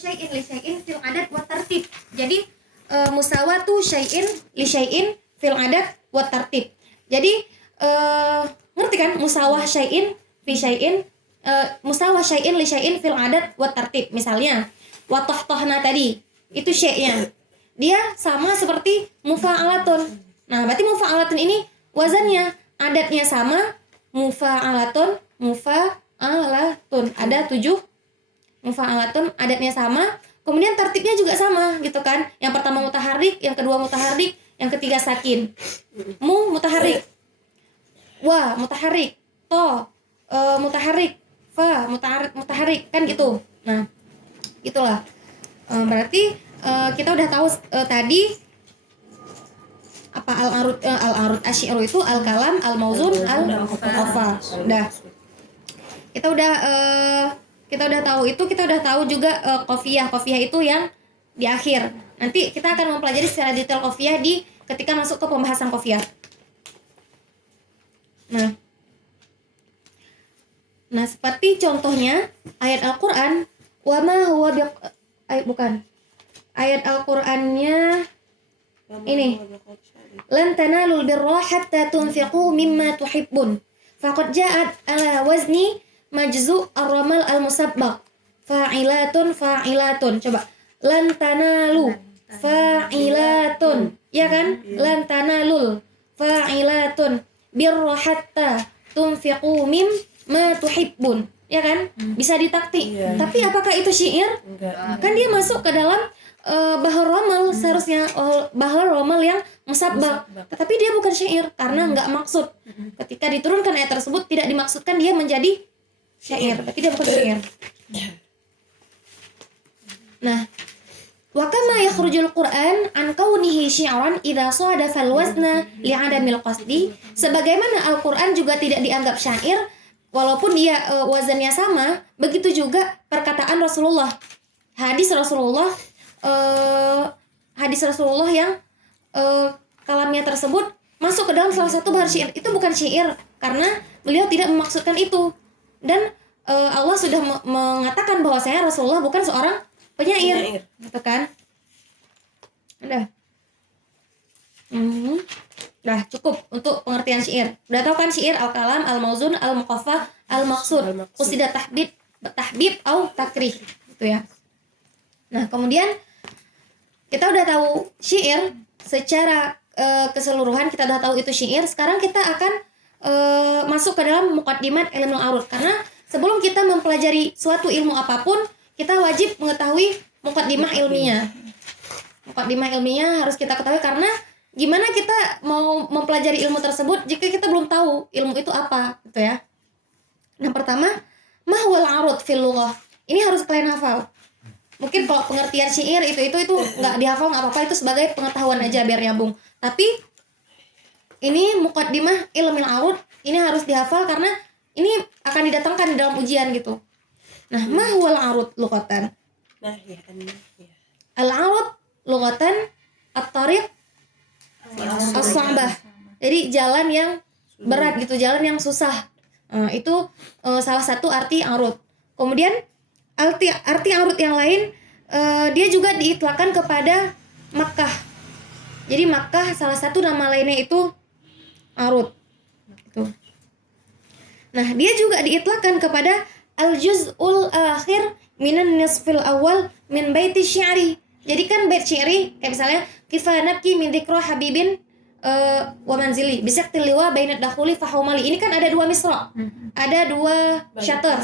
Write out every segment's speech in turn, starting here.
syai'in li syai'in fil adad wa tartib. Jadi musawatu syai'in li syai'in fil adad wa tartib. Jadi ngerti kan musawah syai'in fi syai'in musawah syai'in li syai'in fil adad wa tartib. Misalnya wa tahna tadi itu syai'nya. Dia sama seperti mufa'alatun. Nah, berarti mufa'alatun ini wazannya, adatnya sama, mufa'alatun. Ada 7 mufa'alatun, adatnya sama, kemudian tertibnya juga sama gitu kan. Yang pertama mutaharrik, yang kedua mutaharrik, yang ketiga sakin. Mutaharrik, wa mutaharrik, to mutaharrik, fa mutaharrik kan gitu. Nah, itulah. Berarti kita udah tahu tadi apa al-arud asyiru itu al-kalam, al-mauzun, al-qafa. Kita udah tahu itu, kita udah tahu juga qafiyah. Qafiyah itu yang di akhir. Nanti kita akan mempelajari secara detail qafiyah ketika masuk ke pembahasan qafiyah. Nah, seperti contohnya ayat Al-Qur'an ayat Al-Qur'annya ini. Lan tanalul birra hatta tunfiqu mimma tuhibbun. Faqad ja'at ala wazni majzu' ar-ramal al-musabbaq. Fa'ilatun. Coba. Lan tanalu fa'ilatun. Ya kan? Lan tanalul fa'ilatun birra hatta tunfiqu mimma tuhibbun. Ya kan? Bisa ditakti. Tapi apakah itu syair? Kan dia masuk ke dalam bahar ramal, seharusnya bahar ramal yang musabbaq. Tetapi dia bukan syair karena enggak maksud. Ketika diturunkan ayat tersebut tidak dimaksudkan dia menjadi syair. Berarti dia bukan syair. Nah, wa kama yakhrujul Qur'an an kaunihi syi'ran idza sadafa al-wazna li'adamil qasdi. Sebagaimana Al-Qur'an juga tidak dianggap syair walaupun dia wazannya sama, begitu juga perkataan Rasulullah. Hadis Rasulullah yang kalamnya tersebut masuk ke dalam salah satu bahar syair. Itu bukan syair karena beliau tidak memaksudkan itu. Dan Allah sudah mengatakan bahwasanya Rasulullah bukan seorang penyair. Gitu kan? Udah. Dah cukup untuk pengertian syair. Udah tahu kan syair al-kalam, al-mauzun, al-muqaffah, al-maqsud. Qusida tahbib atau takrih gitu ya. Nah, kemudian kita udah tahu syair secara keseluruhan, kita udah tahu itu syair. Sekarang kita akan masuk ke dalam muqaddimat ilmu arud. Karena sebelum kita mempelajari suatu ilmu apapun, kita wajib mengetahui muqaddimah ilmiah. Muqaddimah ilmiah harus kita ketahui karena gimana kita mau mempelajari ilmu tersebut jika kita belum tahu ilmu itu apa, gitu ya. Nah, pertama, mahwal arud fil lughah. Ini harus kalian hafal. Mungkin kalau pengertian syair itu nggak dihafal nggak apa-apa, itu sebagai pengetahuan aja biar nyambung. Tapi ini muqaddimah ilmil arud, ini harus dihafal karena ini akan didatangkan di dalam ujian gitu. Nah, mahwal arud lughatan. Al-arud lughatan at-tariq as-sa'bah. Jadi jalan yang berat gitu, jalan yang susah. Itu salah satu arti arud. Kemudian arti arud yang lain, dia juga diitlakkan kepada Makkah. Jadi Makkah salah satu nama lainnya itu arud. Gitu. Nah, dia juga diitlakkan kepada al-juz'ul akhir minan nisfil awal min baiti syi'ri. Jadi kan bait syi'ri kayak misalnya kifanabki min dzikra habibin wa manzili bisaqtil liwa bainad dakhuli fahumali. Ini kan ada dua misra. Ada dua syater.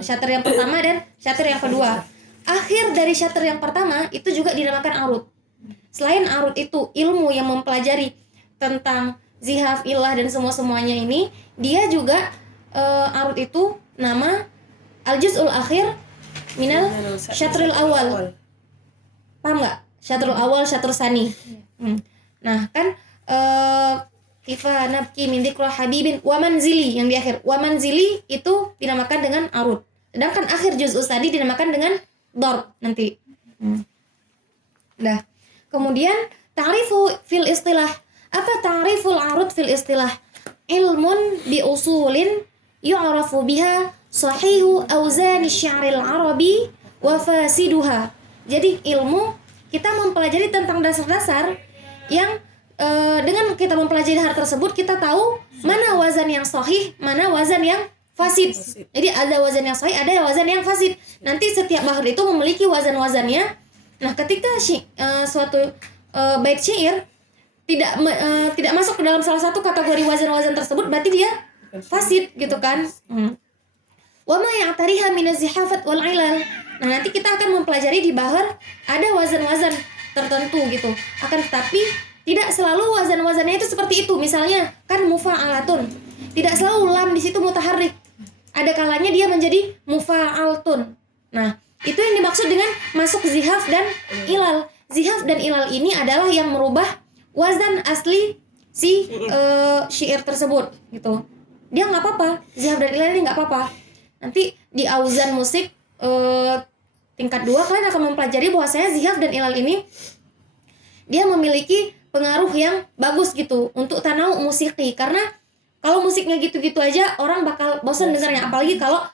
Syater yang pertama dan syater yang kedua. Akhir dari syater yang pertama itu juga dinamakan arud. Selain arud itu ilmu yang mempelajari tentang zihaf, ilah dan semuanya ini, dia juga arud itu nama al-juz'ul akhir minal syatril awal. Paham nggak? Syatrul awal, syatrul sani. Nah, kan kifa nabki min dzikra habibin wa manzili yang di akhir. Wa manzili itu dinamakan dengan arud. Sedangkan akhir juz'us tadi dinamakan dengan darb nanti. Nah, kemudian ta'rifu fil istilah. Apa ta'riful arud fil istilah? Ilmun bi usulin yu'rafu biha sahihu awzani syi'ril arabi wa fasiduha. Jadi ilmu kita mempelajari tentang dasar-dasar yang dengan kita mempelajari hal tersebut kita tahu mana wazan yang sahih, mana wazan yang fasid. Jadi ada wazan yang sahih, ada wazan yang fasid. Nanti setiap bahr itu memiliki wazan-wazannya. Nah, ketika suatu bait syair tidak masuk ke dalam salah satu kategori wazan-wazan tersebut, berarti dia fasid gitu kan. Wa ma ya'tariha min az-zihafat wal 'ilal. Nah, nanti kita akan mempelajari di bahr ada wazan-wazan tertentu gitu. Akan tetapi tidak selalu wazan-wazannya itu seperti itu. Misalnya kan mufa'alatun. Tidak selalu lam di situ mutaharrik. Ada kalanya dia menjadi mufa'altun. Nah, itu yang dimaksud dengan masuk zihaf dan ilal. Zihaf dan ilal ini adalah yang merubah wazan asli si syair tersebut gitu. Dia nggak apa-apa. Zihaf dan ilal ini nggak apa-apa. Nanti di auzan musik tingkat 2 kalian akan mempelajari bahwasanya zihaf dan ilal ini dia memiliki pengaruh yang bagus gitu untuk tanau musiki. Karena kalau musiknya gitu-gitu aja orang bakal bosan dengarnya, apalagi kalau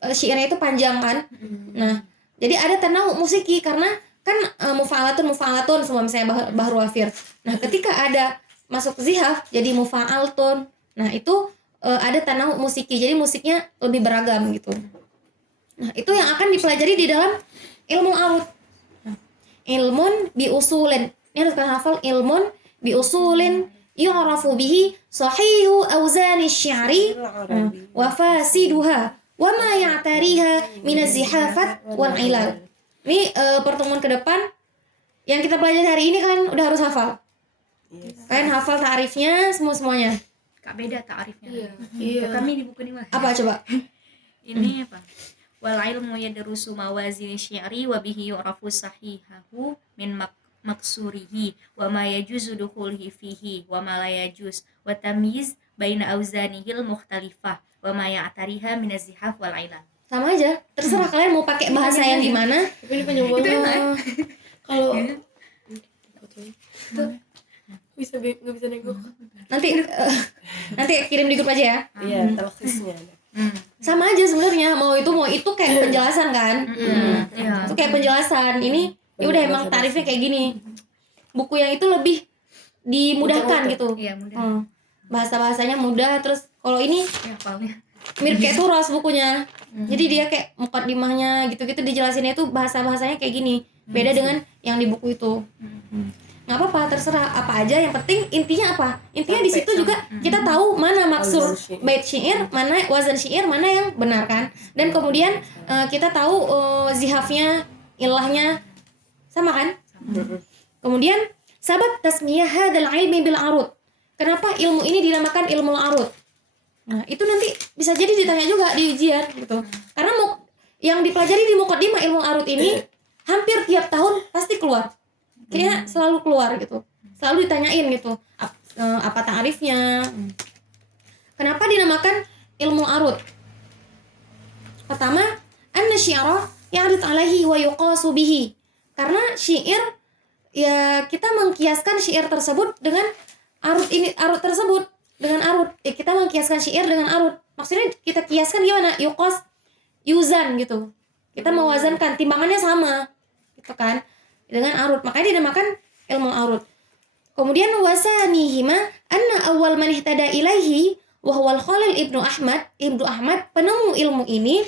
syairnya itu panjang kan. Nah, jadi ada tanau musiki karena kan mufa'alatun semua misalnya bahru wafir. Nah, ketika ada masuk zihaf jadi mufa'altun. Nah, itu ada tanau musiki. Jadi musiknya lebih beragam gitu. Nah, itu yang akan dipelajari di dalam ilmu arud. Ilmun bi usulin. Ini harus kalian hafal, ilmun bi usulin yu'rafu bihi sahihu awzani syari wa fasiduha wa ma ya'tariha min az-zihafat wal 'ilal. Ini pertemuan ke depan yang kita pelajari hari ini kalian udah harus hafal. Kalian hafal ta'rifnya semuanya. Kak, beda ta'rifnya. Iya. Kami di buku ini mah. Apa coba? Ini apa? Wal ilmu yadrusu mawazin syi'ri wa bihi yu'rafu sahihahu min maksurihi wa ma yajuzu dukhulihi fihi wa ma la yajuz wa tamyiz baina auzanihil mukhtalifah wa ma ya'tariha min az-zihaf wal 'ilal. Sama aja, terserah kalian mau pakai bahasa yang gimana. Tapi ini panjang banget. Kalau nggak bisa nego. Nanti kirim di grup aja ya. Iya, talakhisnya. Sama aja sebenarnya, mau itu kayak penjelasan kan. Iya. Itu kayak penjelasan. Ini ya udah emang tarifnya kayak gini. Buku yang itu lebih dimudahkan gitu. Iya, mudah. Bahasa-bahasanya mudah. Terus kalau ini Ya, hafalnya. mirip kayak turas bukunya. Jadi dia kayak mukaddimahnya gitu-gitu dijelasinnya itu bahasa-bahasanya kayak gini. Beda dengan yang di buku itu. Nggak apa-apa, terserah apa aja, yang penting intinya apa? Intinya di situ juga kita tahu mana maksud bait syair, mana wazan syair, mana yang benar kan? Dan kemudian kita tahu zihafnya, ilahnya sama kan? Kemudian sabab tasmiyah hadzal ilmi bil arud. Kenapa ilmu ini dinamakan ilmu arud? Nah, itu nanti bisa jadi ditanya juga di ujian gitu. Karena yang dipelajari di muqaddimah ilmu arud ini hampir tiap tahun pasti keluar. Kayaknya selalu keluar gitu. Selalu ditanyain gitu. Apa ta'rifnya? Kenapa dinamakan ilmu arud? Pertama, anna syi'ra ya'rid 'alaihi wa yuqasu bihi. Karena syair ya kita mengkiaskan syair tersebut dengan arud tersebut dengan arud. Ya, kita mengkiaskan syair dengan arud. Maksudnya kita kiaskan gimana? Yuqas, yuzan gitu. Kita mewazankan, timbangannya sama. Gitu kan? Dengan arud. Makanya dinamakan ilmu arud. Kemudian wasanihima anna awal man ihtada ilaihi wa huwal Khalil Ibnu Ahmad penemu ilmu ini.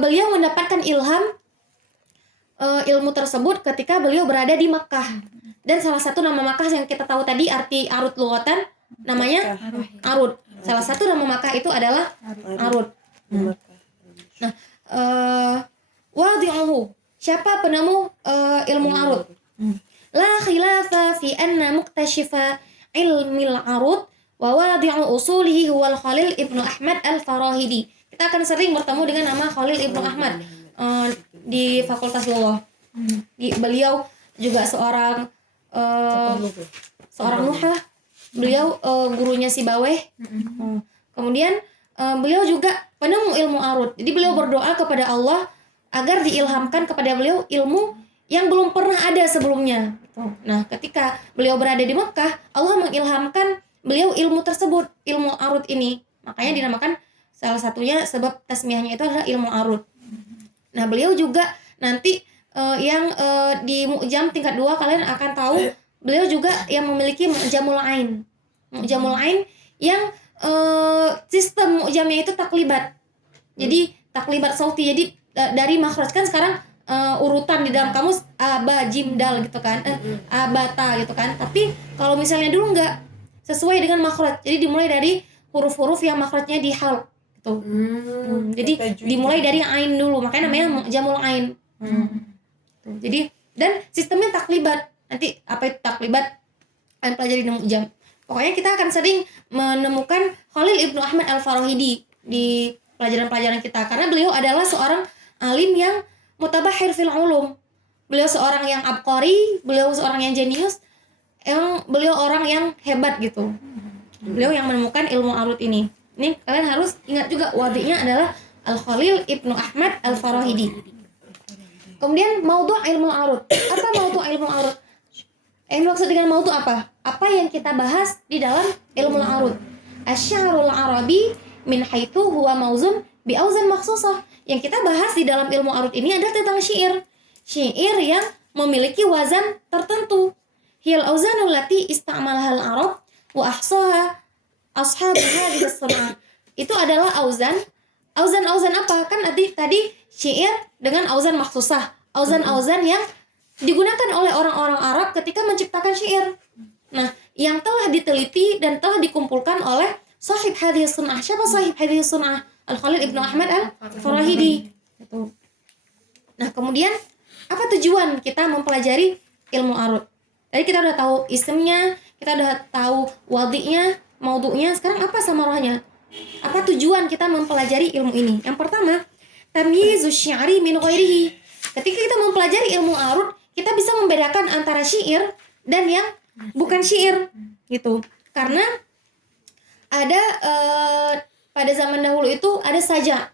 Beliau mendapatkan ilmu tersebut ketika beliau berada di Makkah. Dan salah satu nama Makkah yang kita tahu tadi arti arud lughatan namanya arud. Salah satu nama Makkah itu adalah arud. Nah, wadi'uhu, siapa penemu ilmu arud? La khilafa fi anna muktashifa ilmil arud wa wadi'u usulihi huwal Khalil Ibnu Ahmad Al-Farahidi. Kita akan sering bertemu dengan nama Khalil Ibnu Ahmad di Fakultas Lugah. Beliau juga seorang nuhah. Beliau gurunya Sibawayh. Kemudian beliau juga penemu ilmu arud. Jadi beliau berdoa kepada Allah agar diilhamkan kepada beliau ilmu yang belum pernah ada sebelumnya. Nah, ketika beliau berada di Mekah, Allah mengilhamkan beliau ilmu tersebut, ilmu arud ini. Makanya dinamakan salah satunya sebab tasmiyahnya itu adalah ilmu arud. Nah, beliau juga nanti di Mu'jam tingkat 2 kalian akan tahu beliau juga yang memiliki Mu'jamul Ain. Mu'jamul Ain yang sistem Mu'jamnya itu taklibat. Jadi taklibat sauti. Jadi dari makhraj kan sekarang urutan di dalam kamus aba jim dal gitu kan. Abata gitu kan. Tapi kalau misalnya dulu enggak sesuai dengan makhraj. Jadi dimulai dari huruf-huruf yang makhrajnya di hal gitu. Jadi dimulai dari ain dulu. Makanya namanya Mu'jamul Ain. Tuh. Jadi dan sistemnya taklibat. Nanti apa itu taklibat? Kalian pelajari di Mu'jam. Pokoknya kita akan sering menemukan Khalil Ibnu Ahmad Al-Farahidi di pelajaran-pelajaran kita karena beliau adalah seorang alim yang mutabahhir fil ulum. Beliau seorang yang abqari, beliau seorang yang jenius, beliau orang yang hebat gitu. Beliau yang menemukan ilmu arut ini. Ini kalian harus ingat juga wadinya adalah Al-Khalil Ibnu Ahmad Al-Farahidi. Kemudian maudhu' ilmu arut. Apa maudhu' ilmu arut? Yang maksud dengan maudhu' apa? Apa yang kita bahas di dalam ilmu arut? Asy-sya'rul arabi min haitsu huwa mauzun bi auzan makhsusah. Yang kita bahas di dalam ilmu arut ini adalah tentang syair. Syair yang memiliki wazan tertentu. Hil auzanul lati istamalaha al-arab wa ahsaha ashab hadhihi as-sun'ah. Itu adalah auzan. Auzan apa? Kan tadi syair dengan auzan makhsusah. Auzan yang digunakan oleh orang-orang Arab ketika menciptakan syair. Nah, yang telah diteliti dan telah dikumpulkan oleh sahib hadhihi sunnah. Siapa sahib hadhihi sunnah? Al-Khalil Ibnu Ahmad Al-Farahidi. Gitu. Nah, kemudian apa tujuan kita mempelajari ilmu arut? Tadi kita udah tahu isimnya, kita udah tahu wadi'nya, maudhu'nya. Sekarang apa samarahnya? Apa tujuan kita mempelajari ilmu ini? Yang pertama, tamyizus syi'ri min ghairihi. Ketika kita mempelajari ilmu arut, kita bisa membedakan antara syair dan yang bukan syair gitu. Karena ada pada zaman dahulu itu ada saja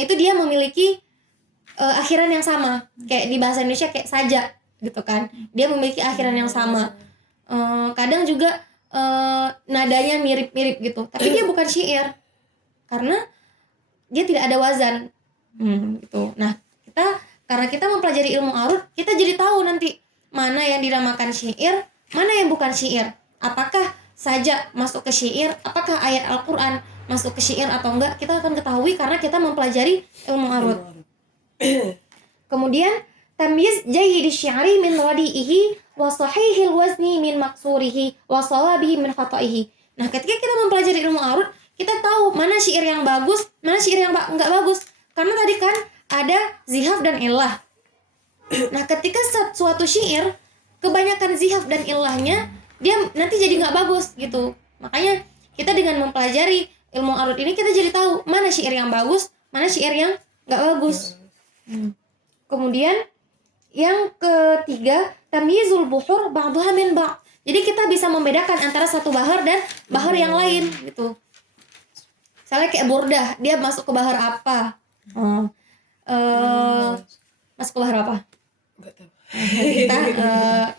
itu dia memiliki akhiran yang sama, kayak di bahasa Indonesia kayak saja gitu kan, dia memiliki akhiran yang sama. Kadang juga nadanya mirip-mirip gitu, tapi dia bukan syair karena dia tidak ada wazan gitu. Nah, karena kita mempelajari ilmu arut, kita jadi tahu nanti mana yang dinamakan syair, mana yang bukan syair. Apakah saja masuk ke syair, apakah ayat Al-Quran masuk ke syair atau enggak, kita akan ketahui karena kita mempelajari ilmu arut. Kemudian tamyiz jayyid asy-syi'ri min radi'ihi wa sahihil wazni min maqsurihi wa shawabihi min khata'ihi. Nah, ketika kita mempelajari ilmu arut, kita tahu mana syair yang bagus, mana syair yang enggak bagus. Karena tadi kan ada zihaf dan illah. Nah, ketika suatu syair kebanyakan zihaf dan illahnya, dia nanti jadi nggak bagus gitu. Makanya kita dengan mempelajari ilmu arut ini, kita jadi tahu mana syair yang bagus, mana syair yang nggak bagus. Kemudian yang ketiga, tamyizul buhur ba'dhuha min ba'. Jadi kita bisa membedakan antara satu bahar dan bahar yang lain gitu. Misalnya kayak Burdah, dia masuk ke bahar apa? Masuk ke bahar apa?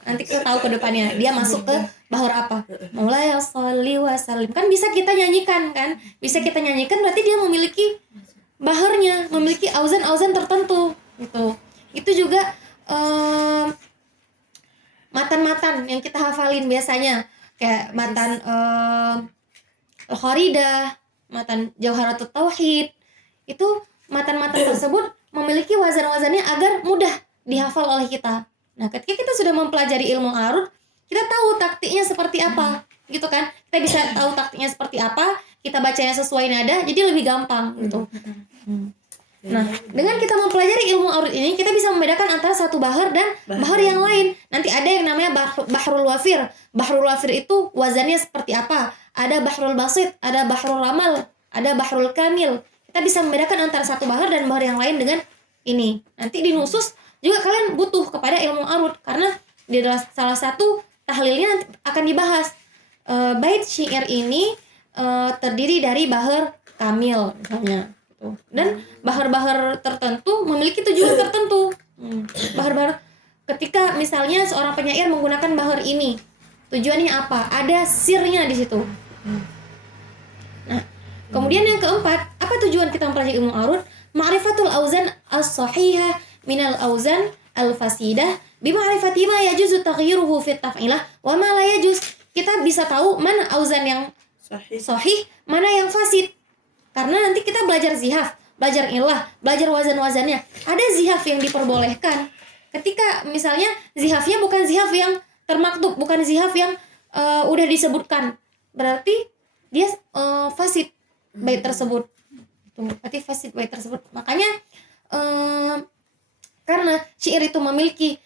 Nanti kita tahu ke depannya dia masuk ke bahar apa. Maulaya sholli wa sallim. Kan bisa kita nyanyikan kan? Bisa kita nyanyikan berarti dia memiliki baharnya, memiliki auzan-auzan tertentu gitu. Itu juga matan-matan yang kita hafalin biasanya kayak matan Al-Kharidah, matan Jauharatut Tauhid. Itu matan-matan tersebut memiliki wazan-wazannya agar mudah dihafal oleh kita. Nah, ketika kita sudah mempelajari ilmu arut, kita tahu taktiknya seperti apa, gitu kan? Kita bisa tahu taktiknya seperti apa, kita bacanya sesuai nada, jadi lebih gampang gitu. Nah, dengan kita mempelajari ilmu arut ini, kita bisa membedakan antara satu bahar dan bahar yang lain. Nanti ada yang namanya bahrul wafir. Bahrul wafir itu wazannya seperti apa? Ada bahrul basit, ada bahrul ramal, ada bahrul kamil. Kita bisa membedakan antara satu bahar dan bahar yang lain dengan ini. Nanti di nusus juga kalian butuh kepada ilmu arut karena di dalam salah satu tahlilnya nanti akan dibahas bait syair ini terdiri dari bahar kamil misalnya gitu. Dan bahar-bahar tertentu memiliki tujuan tertentu. Bahar-bahar ketika misalnya seorang penyair menggunakan bahar ini, tujuannya apa? Ada sirnya di situ. Nah, kemudian yang keempat, apa tujuan kita mempelajari ilmu arut? ma'rifatul auzan as-sahihah minal auzan al-fasidah bima'rifati ma yajuzu taghyiruhu fit taf'ilah wa ma la yajuz. Kita bisa tahu mana auzan yang Sahih. sahih, mana yang fasid. Karena nanti kita belajar zihaf, belajar ilah, belajar wazan-wazannya. Ada zihaf yang diperbolehkan. Ketika misalnya zihafnya bukan zihaf yang termaktub, bukan zihaf yang udah disebutkan, berarti dia fasid bait tersebut. Tuh, berarti fasid bait tersebut. Makanya karena syair itu memiliki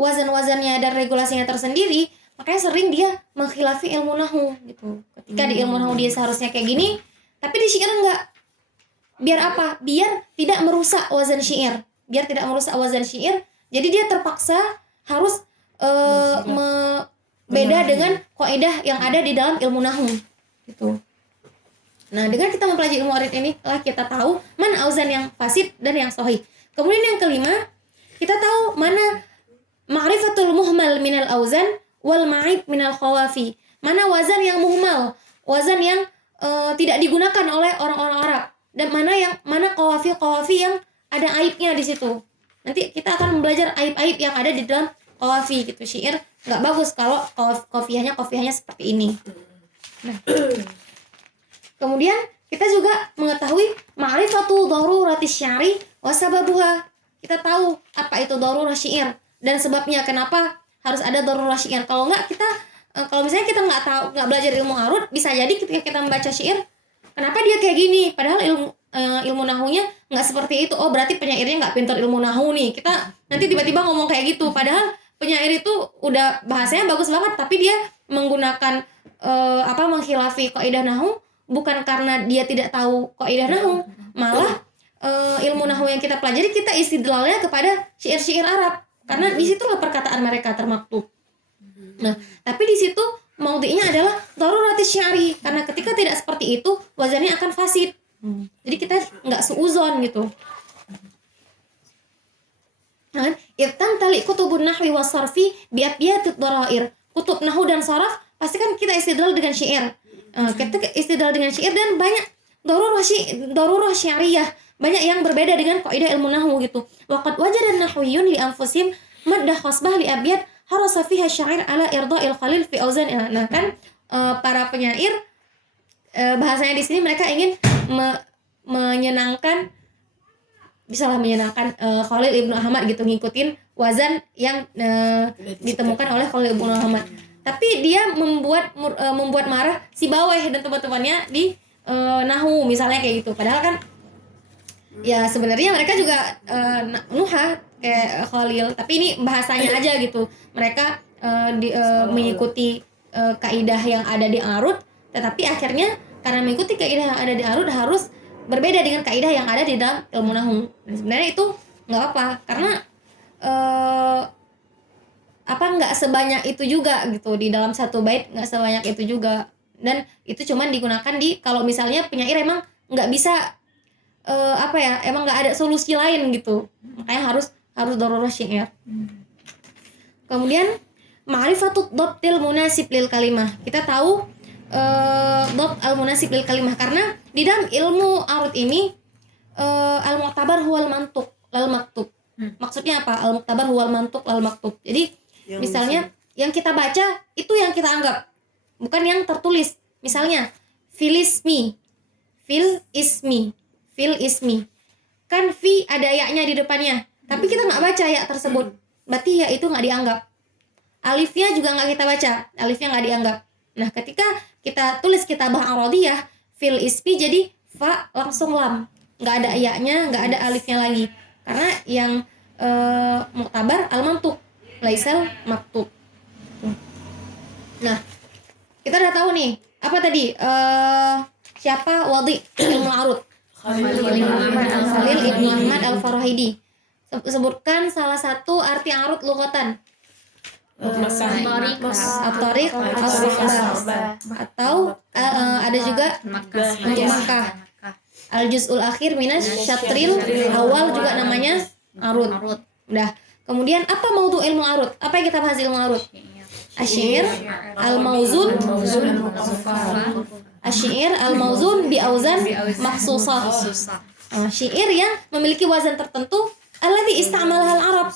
wazan-wazannya dan regulasinya tersendiri, makanya sering dia mengkhilafi ilmu nahwu gitu. Ketika di ilmu nahwu dia seharusnya kayak gini, tapi di syair enggak. Biar apa? Biar tidak merusak wazan syair. Biar tidak merusak wazan syair, jadi dia terpaksa harus beda dengan kaidah yang ada di dalam ilmu nahwu gitu. Nah, dengan kita mempelajari ilmu arid ini telah kita tahu mana auzan yang fasid dan yang sahih. Kemudian yang kelima, kita tahu mana ma'rifatul muhmal minal auzan wal ma'ib minal khawafi. Mana wazan yang muhmal, wazan yang tidak digunakan oleh orang-orang Arab, dan mana qawafi yang ada aibnya di situ. Nanti kita akan belajar aib-aib yang ada di dalam qawafi gitu. Syair nggak bagus kalau qafiyahnya seperti ini. Nah, kemudian kita juga mengetahui ma'rifatu darurati syari wa sababuha. Kita tahu apa itu darurah syair dan sebabnya kenapa harus ada darurah syair. Kalau misalnya kita nggak belajar ilmu arud, bisa jadi ketika kita membaca syair, kenapa dia kayak gini? Padahal ilmu nahunya nggak seperti itu. Oh, berarti penyairnya nggak pintar ilmu nahu nih. Kita nanti tiba-tiba ngomong kayak gitu. Padahal penyair itu udah bahasanya bagus banget, tapi dia menggunakan mengkhilafi kaidah nahu bukan karena dia tidak tahu kaidah nahu, malah ilmu nahu yang kita pelajari kita istidlalnya kepada syair-syair Arab karena di situlah perkataan mereka termaktub. Nah, tapi di situ maudhi'nya adalah daruratis syari, karena ketika tidak seperti itu wazannya akan fasid. Jadi kita nggak suuzon gitu. Nah, irtam tali kutubun nahwi wasarfi bi abyatit dharair. Kutub nahwu dan saraf pasti kan kita istidlal dengan syair. Kita istidlal dengan syair dan banyak darurah syariah, banyak yang berbeda dengan kaidah ilmu nahwu gitu. Waqad wajada an-nahwiyyun li anfusihim maddah khasbah li abyat harasa fiha syair ala irda'il khalil fi auzan. Nah, kan para penyair bahasanya di sini mereka ingin menyenangkan Khalil Ibnu Ahmad gitu, ngikutin wazan yang ditemukan oleh Khalil Ibnu Ahmad. Tapi dia membuat marah si Baweh dan teman-temannya di nahwu misalnya kayak gitu. Padahal kan ya sebenarnya mereka juga nuha kayak Khalil, tapi ini bahasanya aja gitu. Mereka mengikuti kaidah yang ada di arud, tetapi akhirnya karena mengikuti kaidah yang ada di arud harus berbeda dengan kaidah yang ada di dalam ilmu nahwu. Dan sebenarnya itu nggak apa, karena nggak sebanyak itu juga gitu, di dalam satu bait nggak sebanyak itu juga, dan itu cuman digunakan kalau misalnya penyair emang nggak bisa emang nggak ada solusi lain gitu, makanya harus darurah syair. Kemudian ma'rifatut dhabtil munasib lil kalimah. Kita tahu dhabt al munasib lil kalimah karena di dalam ilmu arud ini al mu'tabar huwal mantuq lal maktub. Maksudnya apa? Al mu'tabar huwal mantuq lal maktub. Jadi misalnya yang kita baca itu yang kita anggap, bukan yang tertulis. Misalnya fil ismi, kan fi ada ya-nya di depannya, tapi kita nggak baca ya tersebut, berarti ya itu nggak dianggap. Alifnya juga nggak kita baca, alifnya nggak dianggap. Nah, ketika kita tulis kitabah aradiyah fil ismi, jadi fa langsung lam, nggak ada ya-nya, nggak ada alifnya lagi, karena yang mu'tabar al mantuq laisal maktub. Nah, kita udah tahu nih apa tadi siapa wadhi ilmu arud? Khalil Ibnu Ahmad Al-Farahidi. Sebutkan salah satu arti arud lughatan. At-tariq as-sahbah, atau ada juga untuk Makkah. Al-juz'ul akhir minas syatril awal juga namanya arud. Udah. Kemudian apa maudhu ilmu arud? Apa yang kita bahas ilmu arud? Asy'ir al-mauzun bi auzan makhsusah. Syair yang memiliki wazan tertentu alladzi istamalahal Arab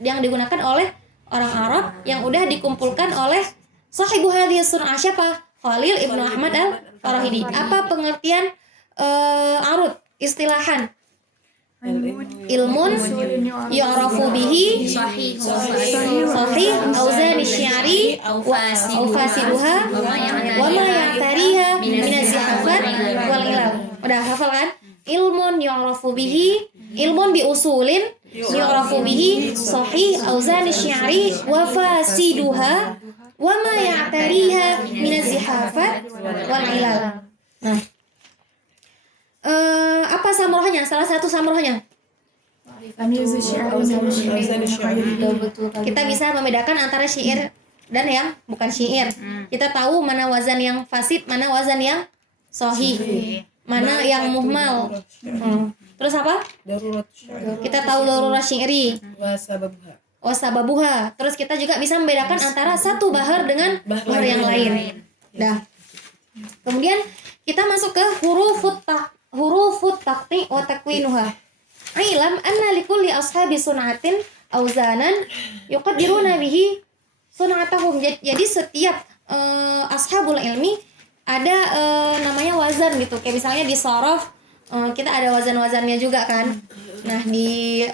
yang digunakan oleh orang Arab yang udah dikumpulkan oleh sahibu hadhihi sun'ah, siapa? Khalil Ibnu Ahmad Al-Farahidi. Apa pengertian arud istilahan? Ilmun yu'rafu bihi Sahih auzan syari wa fasiduha wa ma ya'tariha min az-zihafat wal ilal. Udah hafal kan? Ilmun yu'rafu bihi, ilmun bi usulin yu'rafu bihi sahih auzan syari wa fasiduha wa ma ya'tariha min az-zihafat wal ilal. Nah, apa samrohnya? Salah satu samrohnya. Kita bisa membedakan antara syair dan yang bukan syair. Kita tahu mana wazan yang fasid, mana wazan yang sahih, mana yang muhmal. Terus apa? Kita tahu darurat syairi, wasababuha. Terus kita juga bisa membedakan antara satu bahar dengan bahar yang lain. Dah. Kemudian kita masuk ke hurufut taqti wa takwinuha. Ilam anna likulli ashabi sun'atin auzanan yuqaddiruna bihi sun'atahum. Jadi setiap ashabul ilmi ada namanya wazan gitu. Kayak misalnya di shorof kita ada wazan-wazannya juga kan. Nah, di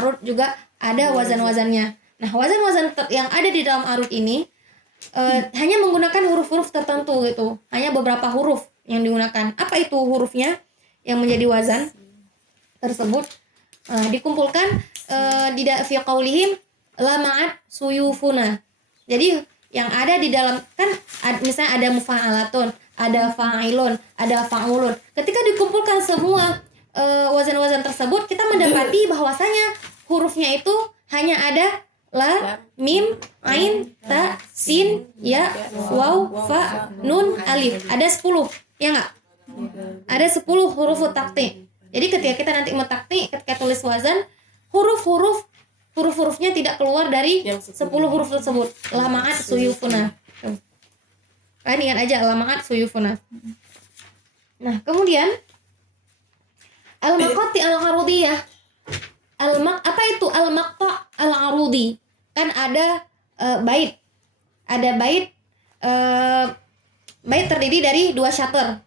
arud juga ada wazan-wazannya. Nah, wazan-wazan yang ada di dalam arud ini hanya menggunakan huruf-huruf tertentu gitu. Hanya beberapa huruf yang digunakan. Apa itu hurufnya yang menjadi wazan tersebut? Dikumpulkan di fi qaulihim lama'at suyufuna. Jadi yang ada di dalam kan misalnya ada mufa'alatun, ada fa'ilun, ada fa'ulun. Ketika dikumpulkan semua wazan-wazan tersebut, kita mendapati bahwasanya hurufnya itu hanya ada la, mim, ain, ta, sin, ya, waw, fa, nun, alif. Ada 10, ya enggak? Ada 10 huruf takti. Jadi ketika kita nanti metakti, ketika tulis wazan, huruf-hurufnya tidak keluar dari 10 huruf tersebut. Lama'at suyufuna. Kalian ingat aja lama'at suyufuna. Nah, kemudian al-maqati al-arudiyah. Apa itu al-maqta al-arudi? Kan ada bait. Ada bait bait terdiri dari 2 syater.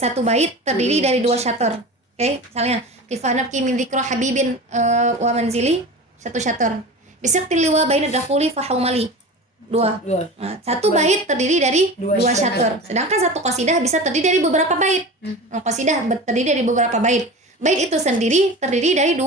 Satu bait terdiri dari 2 syater. Oke, misalnya tifanabki min dzikra habibin wa manzili, 1 syater. Bisaqtil liwa baina dakhuli fa haumali, 2. Nah, satu bait terdiri dari 2 syater. Sedangkan satu qasidah bisa terdiri dari beberapa bait. Qasidah terdiri dari beberapa bait. Bait itu sendiri terdiri dari 2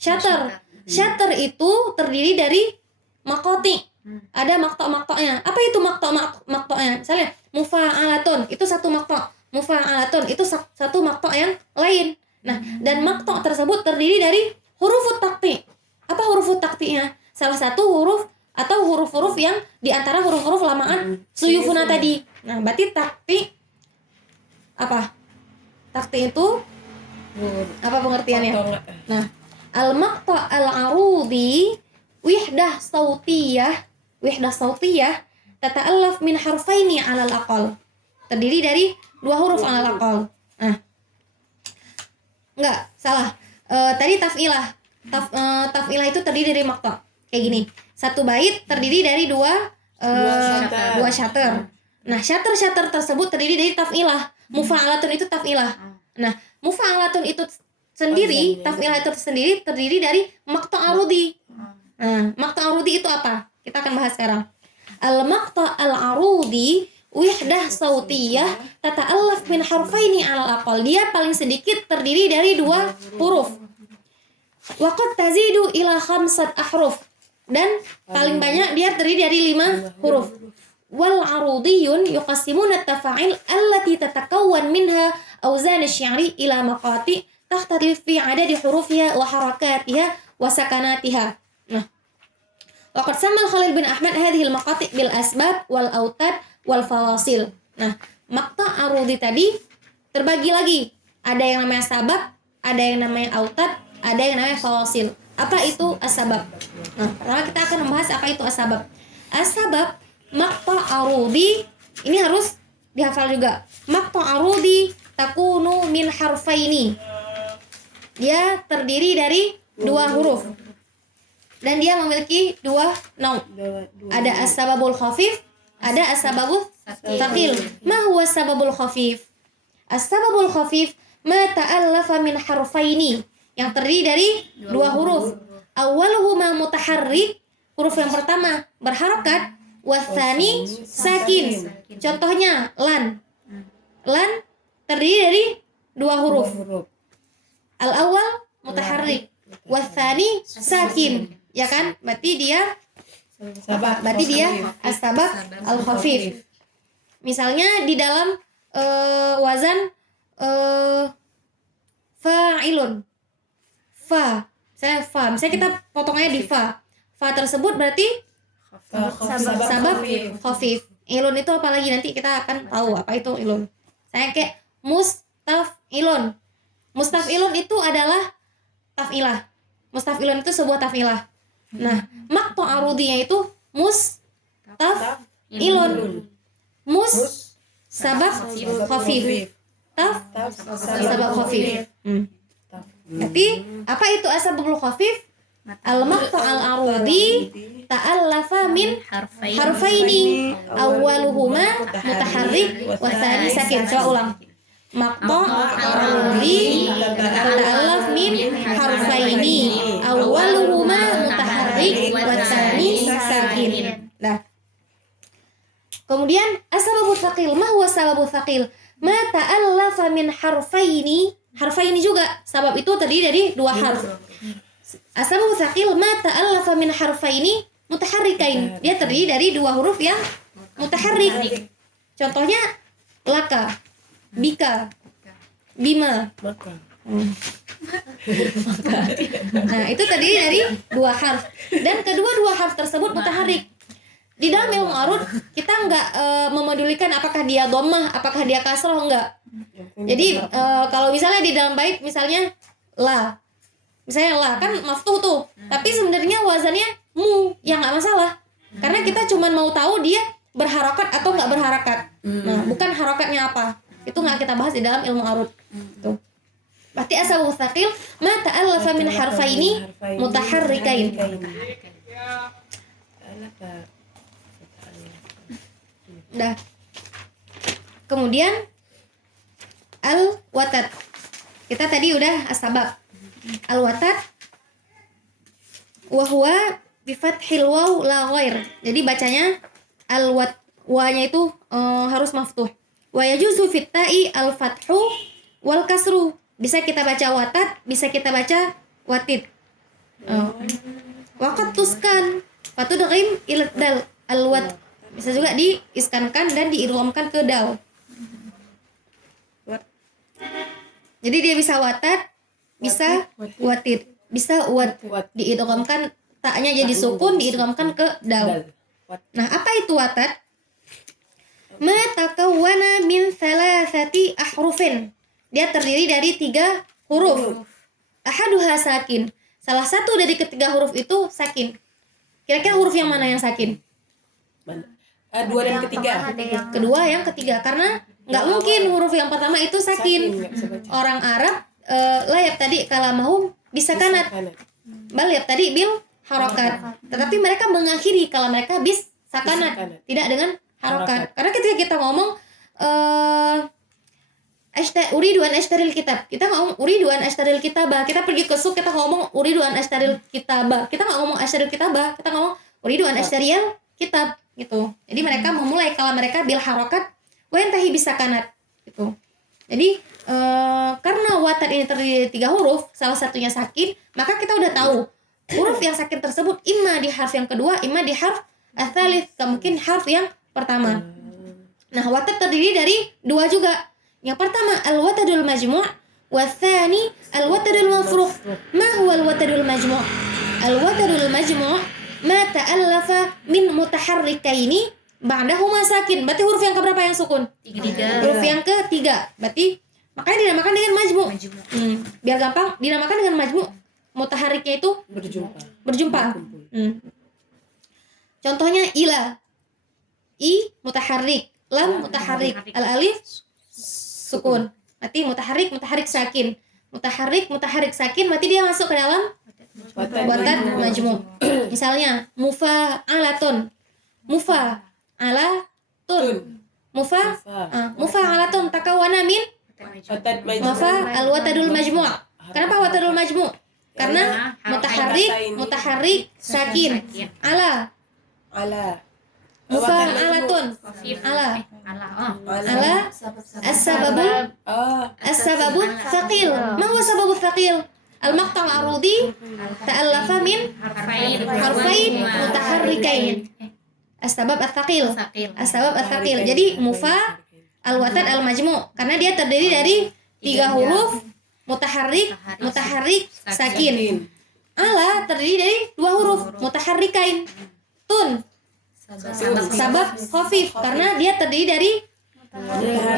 syater. Syater itu terdiri dari maqati. Ada makta-maktanya. Apa itu makta-maktanya? Misalnya mufa'alatun, itu satu makta. Mufa'alatun itu satu makta yang lain. Nah, dan makta tersebut terdiri dari huruf takti. Apa huruf taktinya? Salah satu huruf atau huruf-huruf yang diantara huruf-huruf lama'at suyufuna tadi. Nah, berarti takti apa? Takti itu apa pengertiannya? Nah, al-maqta al-arudi wihdah sautiyah tata'allaf min harfaini 'alal aqal. Terdiri dari 2 huruf 'alal aqal. Nah, enggak, salah. Tadi taf'ilah. Taf'ilah itu terdiri dari maqta. Kayak gini. Satu bait terdiri dari 2 syater. Nah, syater-syater tersebut terdiri dari taf'ilah. Mufa'alatun itu taf'ilah. Nah, mufa'alatun itu sendiri, taf'ilah itu sendiri terdiri dari maqta arudi. Nah, maqta arudi itu apa? Kita akan bahas sekarang. Al-maqta al-arudi wihdah sautiyah tata'allaf min harfaini 'alal aqal. Dia paling sedikit terdiri dari 2 huruf. Wa qad tazidu ila 5 ahruf. Dan paling banyak dia terdiri dari 5 huruf. Wal arudiyun yuqassimuna at-tafa'il allati tatakawwan minha awzan asy-syi'ri ila maqati takhtalif fi 'adadi hurufiha wa harakatiha wa sakanatiha. Nah, waqad sama Khalil bin Ahmad hadhihi al-maqati bil asbab wal autad wal fawasil. Nah, maqta arudi tadi terbagi lagi. Ada yang namanya sabab, ada yang namanya autad, ada yang namanya fawasil. Apa itu asbab? Nah, pertama kita akan membahas apa itu asbab. Asbab maqta arudi ini harus dihafal juga. Maqta arudi takunu min harfaini. dia terdiri dari dua huruf dan dia memiliki dua naum. Ada as-sababul khafif, ada as-sababul tsaqil. Ma huwa as-sababul khafif? As-sababul khafif ma ta'allafa min harfaini, yang terdiri dari dua huruf. Awwaluhuma mutaharrik, huruf yang pertama berharakat, watsani sakin. Contohnya lan. Lan terdiri dari dua huruf. Al-awwal mutaharrik, watsani sakin. Ya kan? Berarti dia as-sabab al-khafif. Misalnya di dalam wazan fa'ilun. Misalnya kita potongnya di fa. Fa tersebut berarti sabab khafif. Ilun itu apa lagi, nanti kita akan tahu apa itu ilun. Saya kayak mustafilun. Mustafilun itu adalah taf'ilah. Mustafilun itu sebuah taf'ilah. Nah, maqtu arudinya itu mustafilun. Mus sabab khafif. Sabab khafif. Berarti apa itu asbabul khafif? Al-maqtu al-arudi ta'allafa min harfaini awwaluhuma mutaharrik wa tsani sakin. Coba ulang. Maqtu al-arudi ta'allaf min harfaini awwaluhuma mutaharrik wa tsani sakin. Nah, kemudian as-sababul tsaqil. Ma huwa as-sababul tsaqil? Ma ta'allafa min harfaini. Harfaini juga, sabab itu terdiri dari dua harf. As-sababul tsaqil ma ta'allafa min harfaini mutaharrikain. Dia terdiri dari dua huruf yang mutaharrik. Contohnya laka, bika, bima. Nah, itu terdiri dari dua harf. Dan kedua harf tersebut mutaharrik. Di dalam ilmu arud kita nggak memedulikan apakah dia dhammah, apakah dia kasroh, enggak. Jadi kalau misalnya di dalam bait misalnya la, misalnya la kan maftuh tuh, tapi sebenarnya wazannya mu, ya nggak masalah, karena kita cuma mau tahu dia berharakat atau nggak berharakat. Nah, bukan harakatnya apa, itu nggak kita bahas di dalam ilmu arud. Tuh. Berarti asbabul tsaqil ma ta'allafa min harfaini mutaharrikain. Dah. Kemudian al-watad. Kita tadi udah as-sabab. Al-watad wa huwa bi fathil waw la ghair. Jadi bacanya al-wat, wa-nya itu harus maftuh. Wa yajuzu fit ta'i al-fathu wal kasru. Bisa kita baca watad, bisa kita baca watid. Waqad tuskan fatudghim ila dal al-wat. Bisa juga diiskankan dan diidghamkan ke dal. Jadi dia bisa watad, bisa watid, bisa wat. Diidghamkan taknya jadi sukun, diidghamkan ke dal. Nah, apa itu watad? Ma takawwana min thalathati ahrufin. Dia terdiri dari 3 huruf. Ahaduha sakin. Salah satu dari ketiga huruf itu sakin. Kira-kira huruf yang mana yang sakin? Dua dan ketiga. Kedua, yang ketiga, karena nggak mungkin huruf yang pertama itu sakin. Orang Arab layap tadi kalamahum bisa kanat, bal tadi bil harokat. Tetapi mereka mengakhiri kalau mereka bis sakanat, tidak dengan harokat. Karena ketika kita ngomong uridu an ashtaril kitab, kita ngomong uridu an ashtaril kitabah. Kita pergi ke suk, kita ngomong uridu an ashtaril kitabah. Kita nggak ngomong ashtaril kitabah, kita ngomong uridu an ashtaril kitab gitu. Jadi mereka memulai kalau mereka bil harokat wa yantahi bisa kanat gitu. Jadi karena watad ini terdiri dari 3 huruf, salah satunya sakin, maka kita udah tahu huruf yang sakin tersebut imma di harf yang kedua, imma di harf ats-tsalits, mungkin harf yang pertama. Nah, watad terdiri dari 2 juga. Yang pertama al-watadul majmu', wa tsani al-watadul mafruq. Ma huwa al-watadul majmu'? Al-watadul majmu' ma ta'allafa min mutaharrikaini ba'dahuma sakin. Berarti huruf yang keberapa yang sukun? 3. Huruf yang ketiga. Berarti makanya dinamakan dengan majmu'. Biar gampang, dinamakan dengan majmu'. Mutaharriknya itu berjumpa. Contohnya ila. I mutaharrik, lam mutaharrik, al alif sukun. Berarti mutaharrik sakin. mutaharrik sakin, berarti dia masuk ke dalam watat majmu'. Misalnya mufa'alatun, mufa'alatun takawana min Watat majmu'. al-watadul majmu'. Kenapa watadul majmu'? Karena mutaharrik sakin. Ala mufa'alatun. Ala as-sababul thaqil. Ma huwa sababul thaqil? Al-maqta' al-arudi ta'allafa min harfain mutaharrikain. As-sabab al-thaqil. Jadi mufa al-watad al-majmu' karena dia terdiri dari 3 huruf mutaharrik sakin. Ala terdiri dari 2 huruf mutaharrikain. Tun sabab khafif karena dia terdiri dari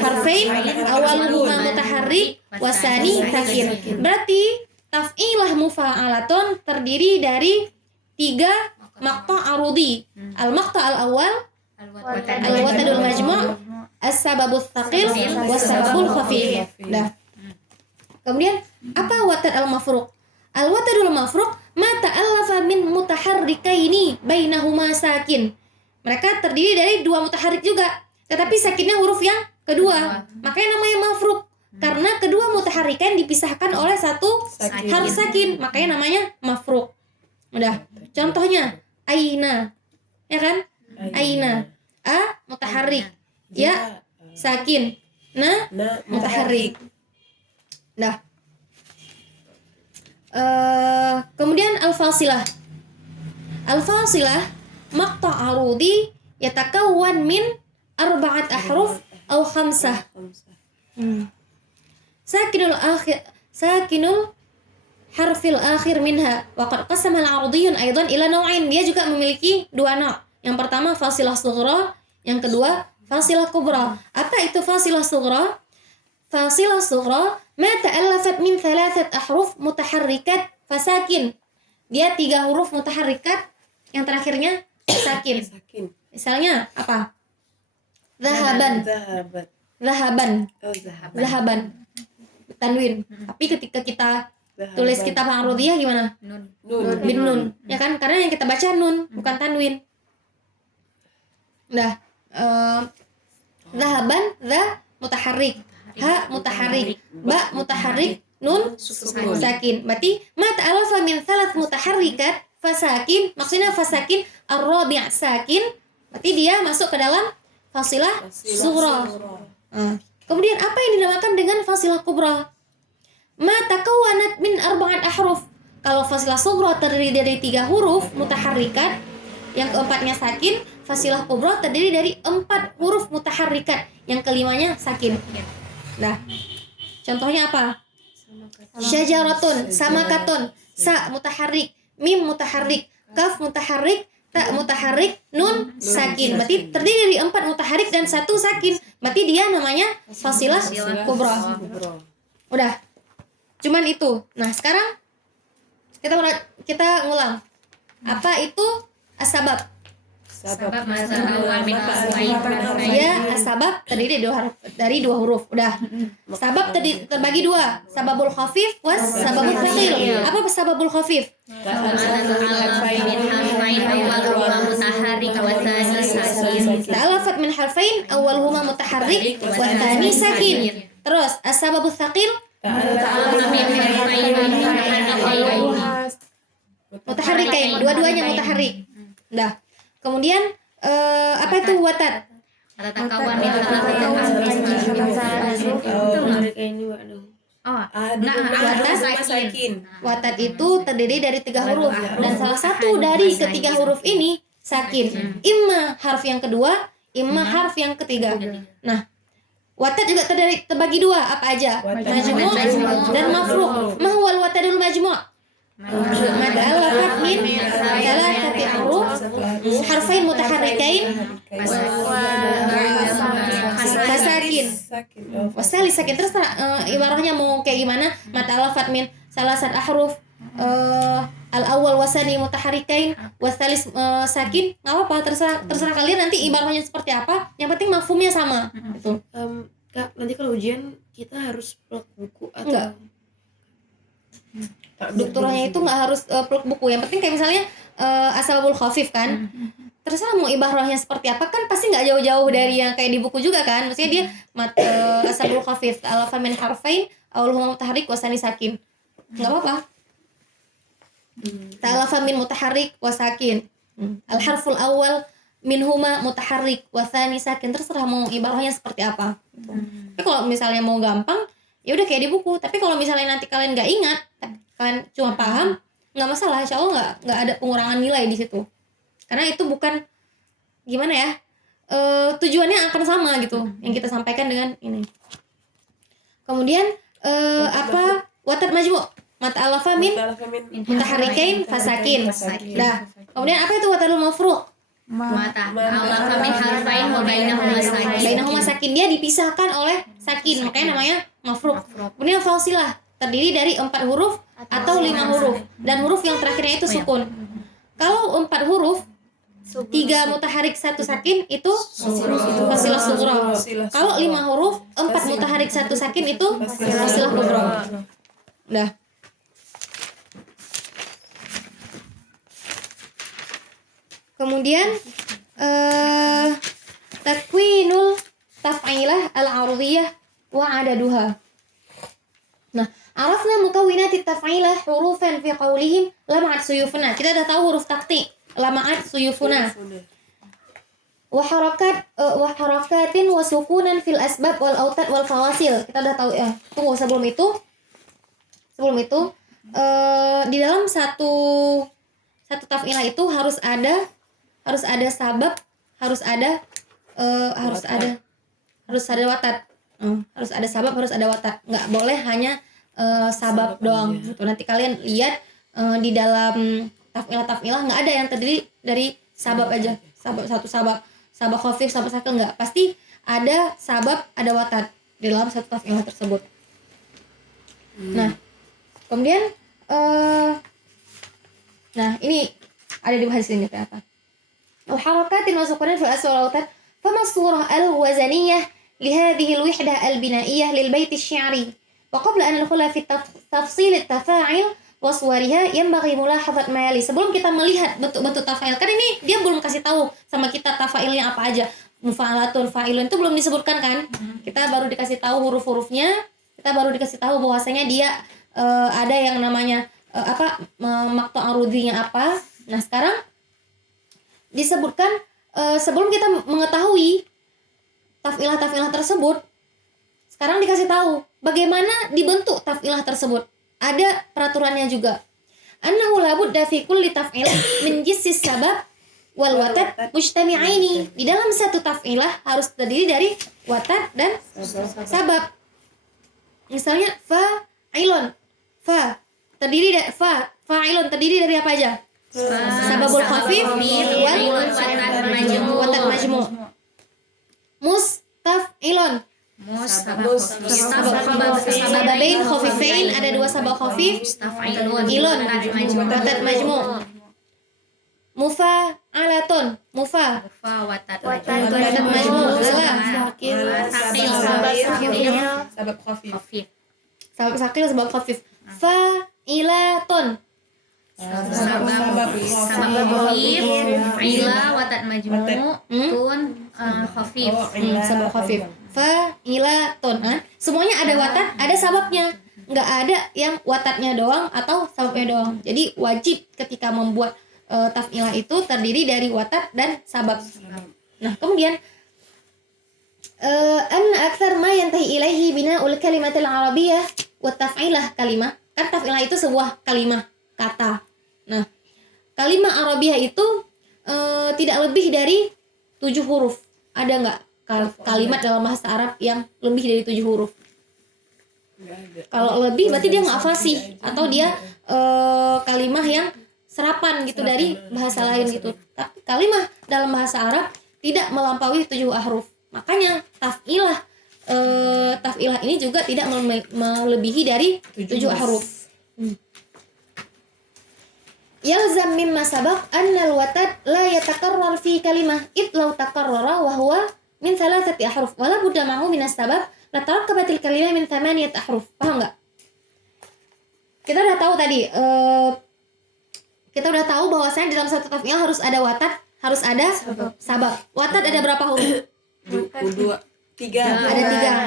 harfain awaluhuma mutaharrik wasani sakin. Berarti taf'ilah mufa'alatun terdiri dari 3 maqta' arudi. Al-maqta' al-awwal al-watadul majmu', as-sababul thaqil, was-sababul khafif. Nah. Kemudian apa watad al-mafruq? Al-watadul mafruq ma ta'allafa min mutaharrikaini bainahuma sakin. Mereka terdiri dari 2 mutaharrik juga, tetapi sakinnya huruf yang kedua. Makanya namanya mafruq. Karena kedua mutaharrikan dipisahkan oleh satu harf sakin, makanya namanya mafruq. Udah. Contohnya aina. Ya kan? Aina. A mutaharrik. Ya sakin. Na mutaharrik. Nah. Kemudian al-fasilah. Al-fasilah maqta' arudi yatakawwan min 4 ahruf aw 5. Sakinul harfil akhir minha wa qad qasama al-arudiyun aidan ila naw'ain. Dia juga memiliki 2 naw'. Yang pertama fasilah sughra, yang kedua fasilah kubra. Apa itu fasilah sughra? Fasilah sughra ma ta'allafat min 3 ahruf mutaharrikat fasakin. Dia 3 huruf mutaharrikat yang terakhirnya sakin. Misalnya apa? Zahaban. Tanwin. Tapi ketika kita tulis kitab arudiyah gimana? Bin nun. Ya kan? Karena yang kita baca nun, bukan tanwin. Nah, zahaban, mutaharrik, ha mutaharrik, ba mutaharrik, nun sakin. Berarti ma ta'alafa min 3 mutaharrikat fasakin, maksudnya fasakin ar-rabi' sakin. Berarti dia masuk ke dalam fasilah sughra. Kemudian apa yang dinamakan dengan fasilah kubra? Ma takawwanat min 4 ahruf. Kalau fasilah sughra terdiri dari 3 huruf mutaharrikat, yang keempatnya sakin. Fasilah kubra terdiri dari 4 huruf mutaharrikat, yang kelimanya sakin. Nah, contohnya apa? Syajaratun, samakatun, sa mutaharrik, mim mutaharrik, kaf mutaharrik, ta mutaharrik, nun sakin. Berarti terdiri dari 4 mutaharrik dan 1 sakin. Berarti dia namanya fasilah kubra. Udah. Cuman itu. Nah, sekarang kita ngulang. Apa itu as-sabab? Sabab mazhar awal min harfain. Ya, as-sabab terdiri dari 2 huruf. Udah. Sabab terbagi 2. Sababul khafif was sababul thaqil. Apa sababul khafif? Ta'alafat min harfain awwaluhuma mutaharrik wa tsani sakin. Terus as-sababul thaqil mutaharrikain, dua-duanya mutaharrik. Udah. Kemudian apa itu watad? Tatakawan min Watad itu terdiri dari 3 huruf dan salah satu dari ketiga huruf ini sakin. Imma harf yang kedua, imma harf yang ketiga. Nah, watad juga terbagi 2, apa aja? Majmu' dan mafruq. Ma huwal watadul majmu'? Mad'alafat min 3 huruf harfain mutaharrikain fasakin wasali sakin. Terus ibarahnya mau kayak gimana? Mad'alafat min 3 ahruf al-awwal wasani mutaharrikain wasalis sakin. Enggak apa-apa, terserah kalian nanti ibarahnya seperti apa. Yang penting mafhumnya sama. Gitu. Kak, nanti kalau ujian kita harus plot buku atau enggak? strukturnya itu nggak harus peluk buku. Yang penting kayak misalnya asbabul khafif kan, terserah mau ibaratnya seperti apa, kan pasti nggak jauh-jauh dari yang kayak di buku juga kan. Maksudnya dia asbabul khafif ta'alafa min harfain awwaluhuma mutaharrik wasani sakin, nggak apa-apa. Ta'alafa min mutaharrik wasakin, al harful awal minhuma mutaharrik wasani sakin, terserah mau ibaratnya seperti apa gitu. Tapi kalau misalnya mau gampang ya udah kayak di buku. Tapi kalau misalnya nanti kalian nggak ingat, kalian cuma paham, nggak masalah, insya Allah nggak ada pengurangan nilai di situ, karena itu bukan gimana ya, tujuannya akan sama gitu yang kita sampaikan dengan ini. Kemudian apa watat majmu mata'alafa min mutaharrikain fasakin. Nah, kemudian apa itu watarul mafruq? Mata alafa min harfain wa bainahuma sakin. Bainahuma sakin, dia dipisahkan oleh sakin, makanya namanya mafruq. Kemudian fasilah terdiri dari 4 huruf atau 5 huruf, dan huruf yang terakhirnya itu sukun. Kalau 4 huruf, 3 mutaharik 1 sakin itu fasilah sughra. Kalau 5 huruf, 4 mutaharik 1 sakin itu fasilah kubra. Udah. Kemudian takwinul taf'ilah al-'arudiyah wa 'adaduha. Nah, arafna mukawwinati taf'ilah hurufan fi qawlihim lama'at suyufuna. Kita udah tahu huruf taqti, lama'at suyufuna. Wa harakatin wa sukunan fil asbab wal autad wal fawasil. Kita udah tahu ya. Tunggu, sebelum itu di dalam satu taf'ilah itu harus ada sabab, harus ada watat. Harus ada sabab, harus ada watat. Nggak boleh hanya sabab doang gitu. Nanti kalian lihat di dalam taf'ilah nggak ada yang terdiri dari sabab aja. Satu sabab khafif, sabab sakil, nggak. Pasti ada sabab, ada watat di dalam satu taf'ilah tersebut. Nah, kemudian nah ini ada dibahas ini apa? Harakatin wa sukunan fil asl wal autad. Fama surah al-wazaniyah لهذه الوحدة البنائية للبيت الشعري. وقبل أن ندخل في تفصيل التفاعل وصورها ينبغي ملاحظة ما يلي. Sebelum kita melihat bentuk-bentuk tafa'il, kan ini dia belum kasih tahu sama kita tafa'ilnya apa aja. Mufa'alatun, fa'ilun itu belum disebutkan kan? Kita baru dikasih tahu huruf-hurufnya, kita baru dikasih tahu bahwasanya dia ada yang namanya maqtu' arudhinya apa. Nah, sekarang disebutkan sebelum kita mengetahui taf'ilah tersebut, sekarang dikasih tahu bagaimana dibentuk taf'ilah tersebut. Ada peraturannya juga. Annahu la budda fi kulli taf'il min jissis sabab wal watat mujtami'aini. Di dalam satu taf'ilah harus terdiri dari watat dan sabab. Misalnya fa'ilun, fa'ilun terdiri dari apa aja? Sababul khafif wal watat majmu'. Mustaf'ilun, sababain khafifain, ada 2 sabab khafif, ilun, watat majmu'. Mufa'alatun, watat majmu', sabab khafif. sabab sakil, sabab khafif. Fa'ilatun, sabab khafif, ila watat majmu', tun khafif. Sabab khafif. Fa'ilatun, semuanya ada watat, ada sababnya. Nggak ada yang watatnya doang atau sababnya doang. Jadi wajib ketika membuat taf'ilah itu terdiri dari watat dan sabab. Nah, kemudian anna aktsar ma yantahi ilaihi bina'ul kalimatil arabiyyah wa taf'ilah kalimah. Kan taf'ilah itu sebuah kalimah, kata. Nah, kalimah Arabiah itu tidak lebih dari 7 huruf. Ada nggak kalimat dalam bahasa Arab yang lebih dari 7 huruf? Kalau lebih berarti dia nggak fasih, atau dia kalimah yang serapan gitu dari bahasa lain gitu. Tapi kalimah dalam bahasa Arab tidak melampaui 7 huruf. Makanya taf'ilah ini juga tidak melebihi dari 7 huruf. Yalzam mimma sabaq anna al-watad la yatakarrar fi kalimah id law takarrara wa huwa min 3 ahruf wala budda ma'hu min as-sabab la tarakkabatil kalimah min 8 ahruf. Paham enggak? kita udah tahu tadi kita udah tahu bahwasanya di dalam satu taf'il harus ada watat, harus ada sabab. Watat ada berapa huruf? 2, 3. Ada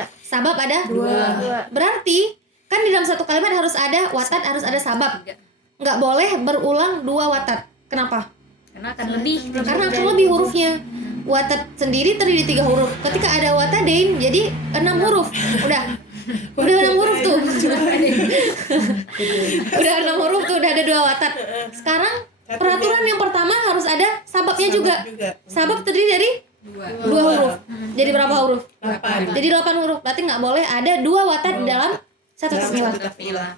3. Sabab ada 2. Berarti kan di dalam satu kalimat harus ada watat, harus ada sabab. Nggak boleh berulang 2 watat. Kenapa? Karena akan lebih. Karena akan lebih hurufnya. Watat sendiri terdiri 3 huruf. Ketika ada watadain jadi 6 huruf. Udah 6 huruf tuh. Udah 6 huruf tuh, udah ada 2 watat. Sekarang peraturan yang pertama harus ada sababnya juga. Sabab terdiri dari 2 huruf. Jadi berapa huruf? 8. Jadi 8 huruf. Berarti nggak boleh ada 2 watat di dalam satu taf'ilah.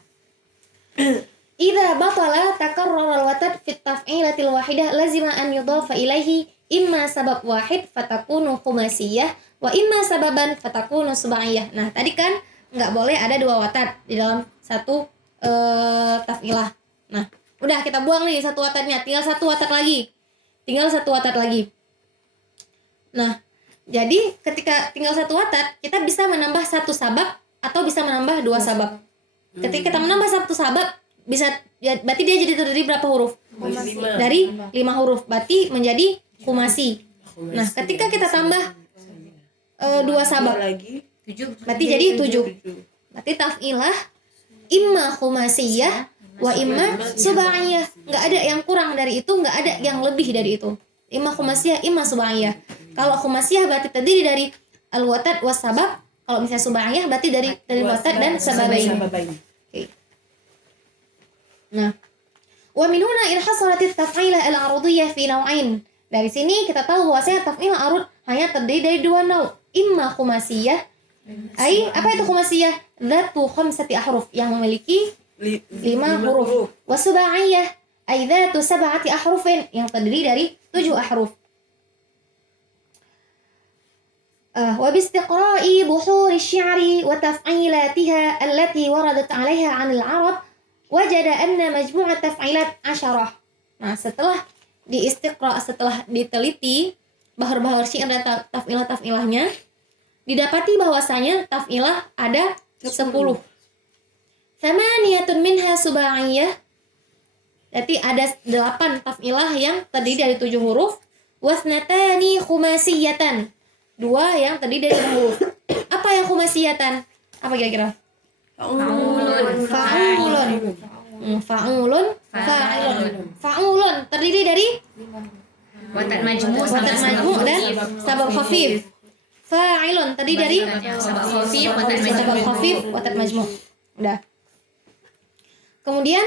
Idza batala takarrara al-watat fi at-taf'ilatil wahidah lazima an yudafa ilaihi imma sabab wahid fatakunu khumasiyah wa imma sababan fatakunu subaiyah. Nah, tadi kan nggak boleh ada 2 watat di dalam satu taf'ilah. Nah, udah kita buang nih 1 watatnya, tinggal 1 watat lagi. Nah, jadi ketika tinggal 1 watat, kita bisa menambah 1 sabab atau bisa menambah 2 sabab. Ketika kita menambah 1 sabab, bisa ya, berarti dia jadi terdiri berapa huruf? Dari 5 huruf. Berarti menjadi khumasi. Nah, ketika kita tambah 2 sabab, berarti jadi 7. Berarti taf'ilah imma khumasiyah wa imma subaiyah. Nggak ada yang kurang dari itu, nggak ada yang lebih dari itu. Imma khumasiyah, imma subaiyah. Kalau khumasiyah berarti terdiri dari al-watat was sabab. Kalau misalnya subaiyah berarti dari watat dan sababain. Okay. Nah, wa min huna inhasarat at-taf'ilah al-'arudiyah fi naw'ain. Dari sini kita tahu bahwasanya taf'il arud hanya terdiri dari 2 nau. Imma khumasiyah. Apa itu khumasiyah? Dzatu khamsati ahruf, yang memiliki 5 huruf. Wa subaiyah ay dzatu sab'ati ahrufin, yang terdiri dari 7 ahruf. Wa biistiqra'i buhur asy-syi'ri wa taf'ilatiha allati waradat 'alaiha 'anil 'arab wajada anna majmu'at taf'ilat 10. Nah, setelah diistiqra, setelah diteliti bahar-bahar syair dan taf'ilah-taf'ilahnya, didapati bahwasanya taf'ilah ada 10. Thamaniyatun minha subaiyah. Berarti ada 8 taf'ilah yang terdiri dari 7 huruf. Wasnatani khumasiyatan. 2 yang terdiri dari 6 huruf. Apa yang khumasiyatan? Apa kira-kira? Fa'ulun. Fa'ulun terdiri dari Watat majmu' dan sabab khafif. Fa'ilun terdiri dari sabab khafif, watat majmu'. Udah. Kemudian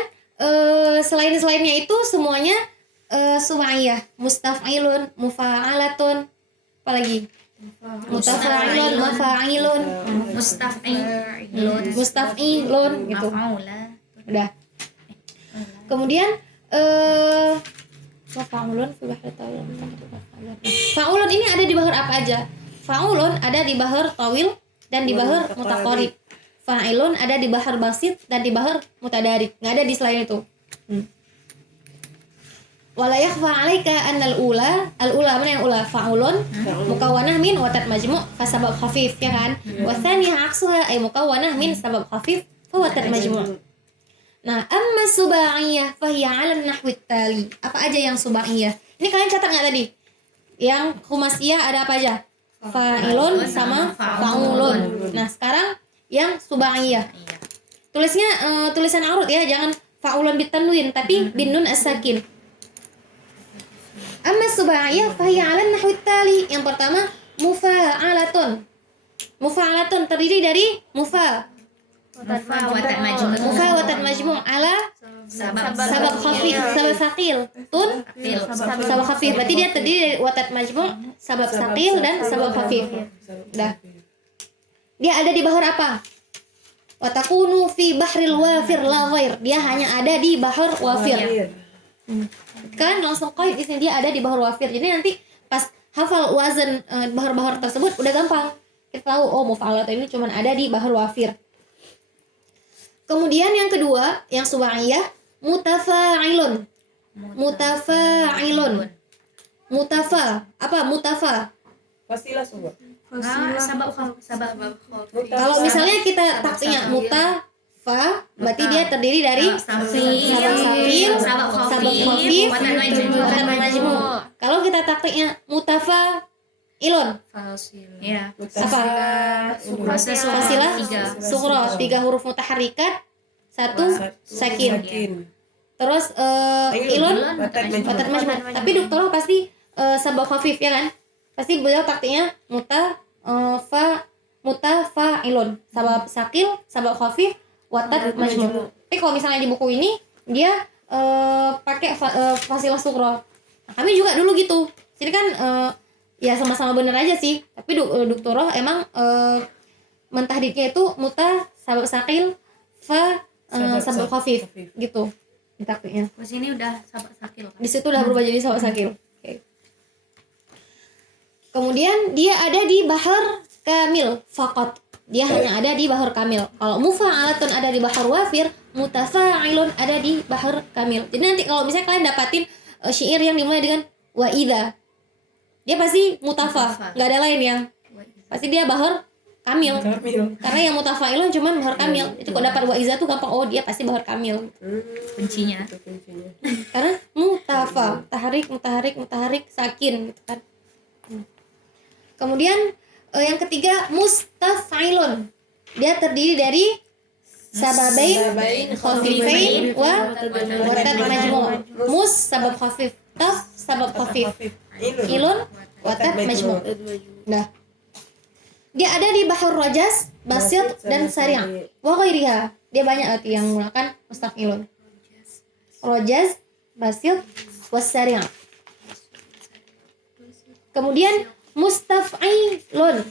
selainnya itu semuanya subaiyah, mustaf'ilun, mufa'alatun, apalagi mutafa'ilun, mafa'ilun, mustaf'ilun gitu. Udah. Kemudian mafa'ulun fi bahri tawil. Fa'ulun ini ada di bahar apa aja? Fa'ulun ada di bahar tawil dan di bahar mutaqarrib. Fa'ilun ada di bahar basit dan di bahar mutadarik. Nggak ada di selain itu. Wala yakhfa 'alaika annal ula, al-ula mana yang ula? Fa'ulun mukawwanah min watat majmu' fa sabab khafif, ya kan? Wa tsaniyah aksuha ay mukawwanah min sabab khafif fa watat majmu'. Nah, amma subaiyah fa hiya 'ala an-nahwi tali. Apa aja yang subaiyah? Ini kalian catat nggak tadi? Yang khumasiyah ada apa aja? Fa'ilun sama fa'ulun. Nah, sekarang yang subaiyah. Tulisnya tulisan arud ya, jangan fa'ulun bitanwin tapi bin nun as-sakin. Amma subaiyah fa hiya 'ala an-nahwi tali. Yang pertama mufa'alatun. Mufa'alatun terdiri dari mufa watat majmu' ala sabab khafif, sabab saqil, tun sabab khafif. Berarti dia terdiri dari watat majmu', sabab saqil dan sabab khafif. Dah. Dia ada di bahar apa? Watakunu fi bahril wafir la ghair. Dia hanya ada di bahar wafir. Kan langsung qaid di sini, dia ada di bahar wafir. Jadi nanti pas hafal wazan bahar-bahar tersebut udah gampang. Kita tahu oh mufa'alat ini cuma ada di bahar wafir. Kemudian yang kedua, yang subaiyah, mutafa'ilun. Mutafa. Apa mutafa? Pastilah semua. sabab Kalau misalnya kita taksinya fa berarti dia terdiri dari sabab sabab safil, safil, sabab sabab khafif, khafif, watat majmu'. watat majmu'. Kalau kita taktiknya mutafa ilon, Ya. Proses fasilah tiga. sughra, 3 huruf mutaharrikat, 1 sakin. Terus ilon watat majmu'. Tapi dokter pasti sabab khafif ya kan? Pasti beliau taktiknya fa ilon, sabab sakil, sabab khafif, watat majmu'. Tapi kalau misalnya di buku ini dia pakai fasilah sughra. Nah, kami juga dulu gitu. Jadi kan ya sama-sama bener aja sih. Tapi doktoral emang mentahdidnya itu sabab sakil, sabab khafif gitu. Taktiknya. Di sini udah sabab sakil. Di situ udah berubah jadi sabab sakil. Oke. Kemudian dia ada di bahar kamil faqat. Dia hanya ada di bahar kamil. Kalau mufa'alatun ada di bahar wafir, mutafa'ilun ada di bahar kamil. Jadi nanti kalau misalnya kalian dapatin syair yang dimulai dengan wa idza, dia pasti mutafa, nggak ada lain yang pasti dia bahar kamil. Karena yang mutafa'ilun cuma bahar kamil. Itu kalau dapat wa idza tuh gampang, oh dia pasti bahar kamil. Kuncinya. Karena mutafa, mutaharik, sakin gitu kan. Kemudian yang ketiga mustaf'ilun. Dia terdiri dari sababain, khafifain, watat majmu'. Mus sabab khafif, taf sabab khafif, ilun watat majmu'. Nah, dia ada di bahar rajas, basit dan sari'. Wa ghairiha. Dia banyak arti yang menggunakan mustaf'ilun. Rajas, basit, wasari'. Kemudian mustaf'ilun.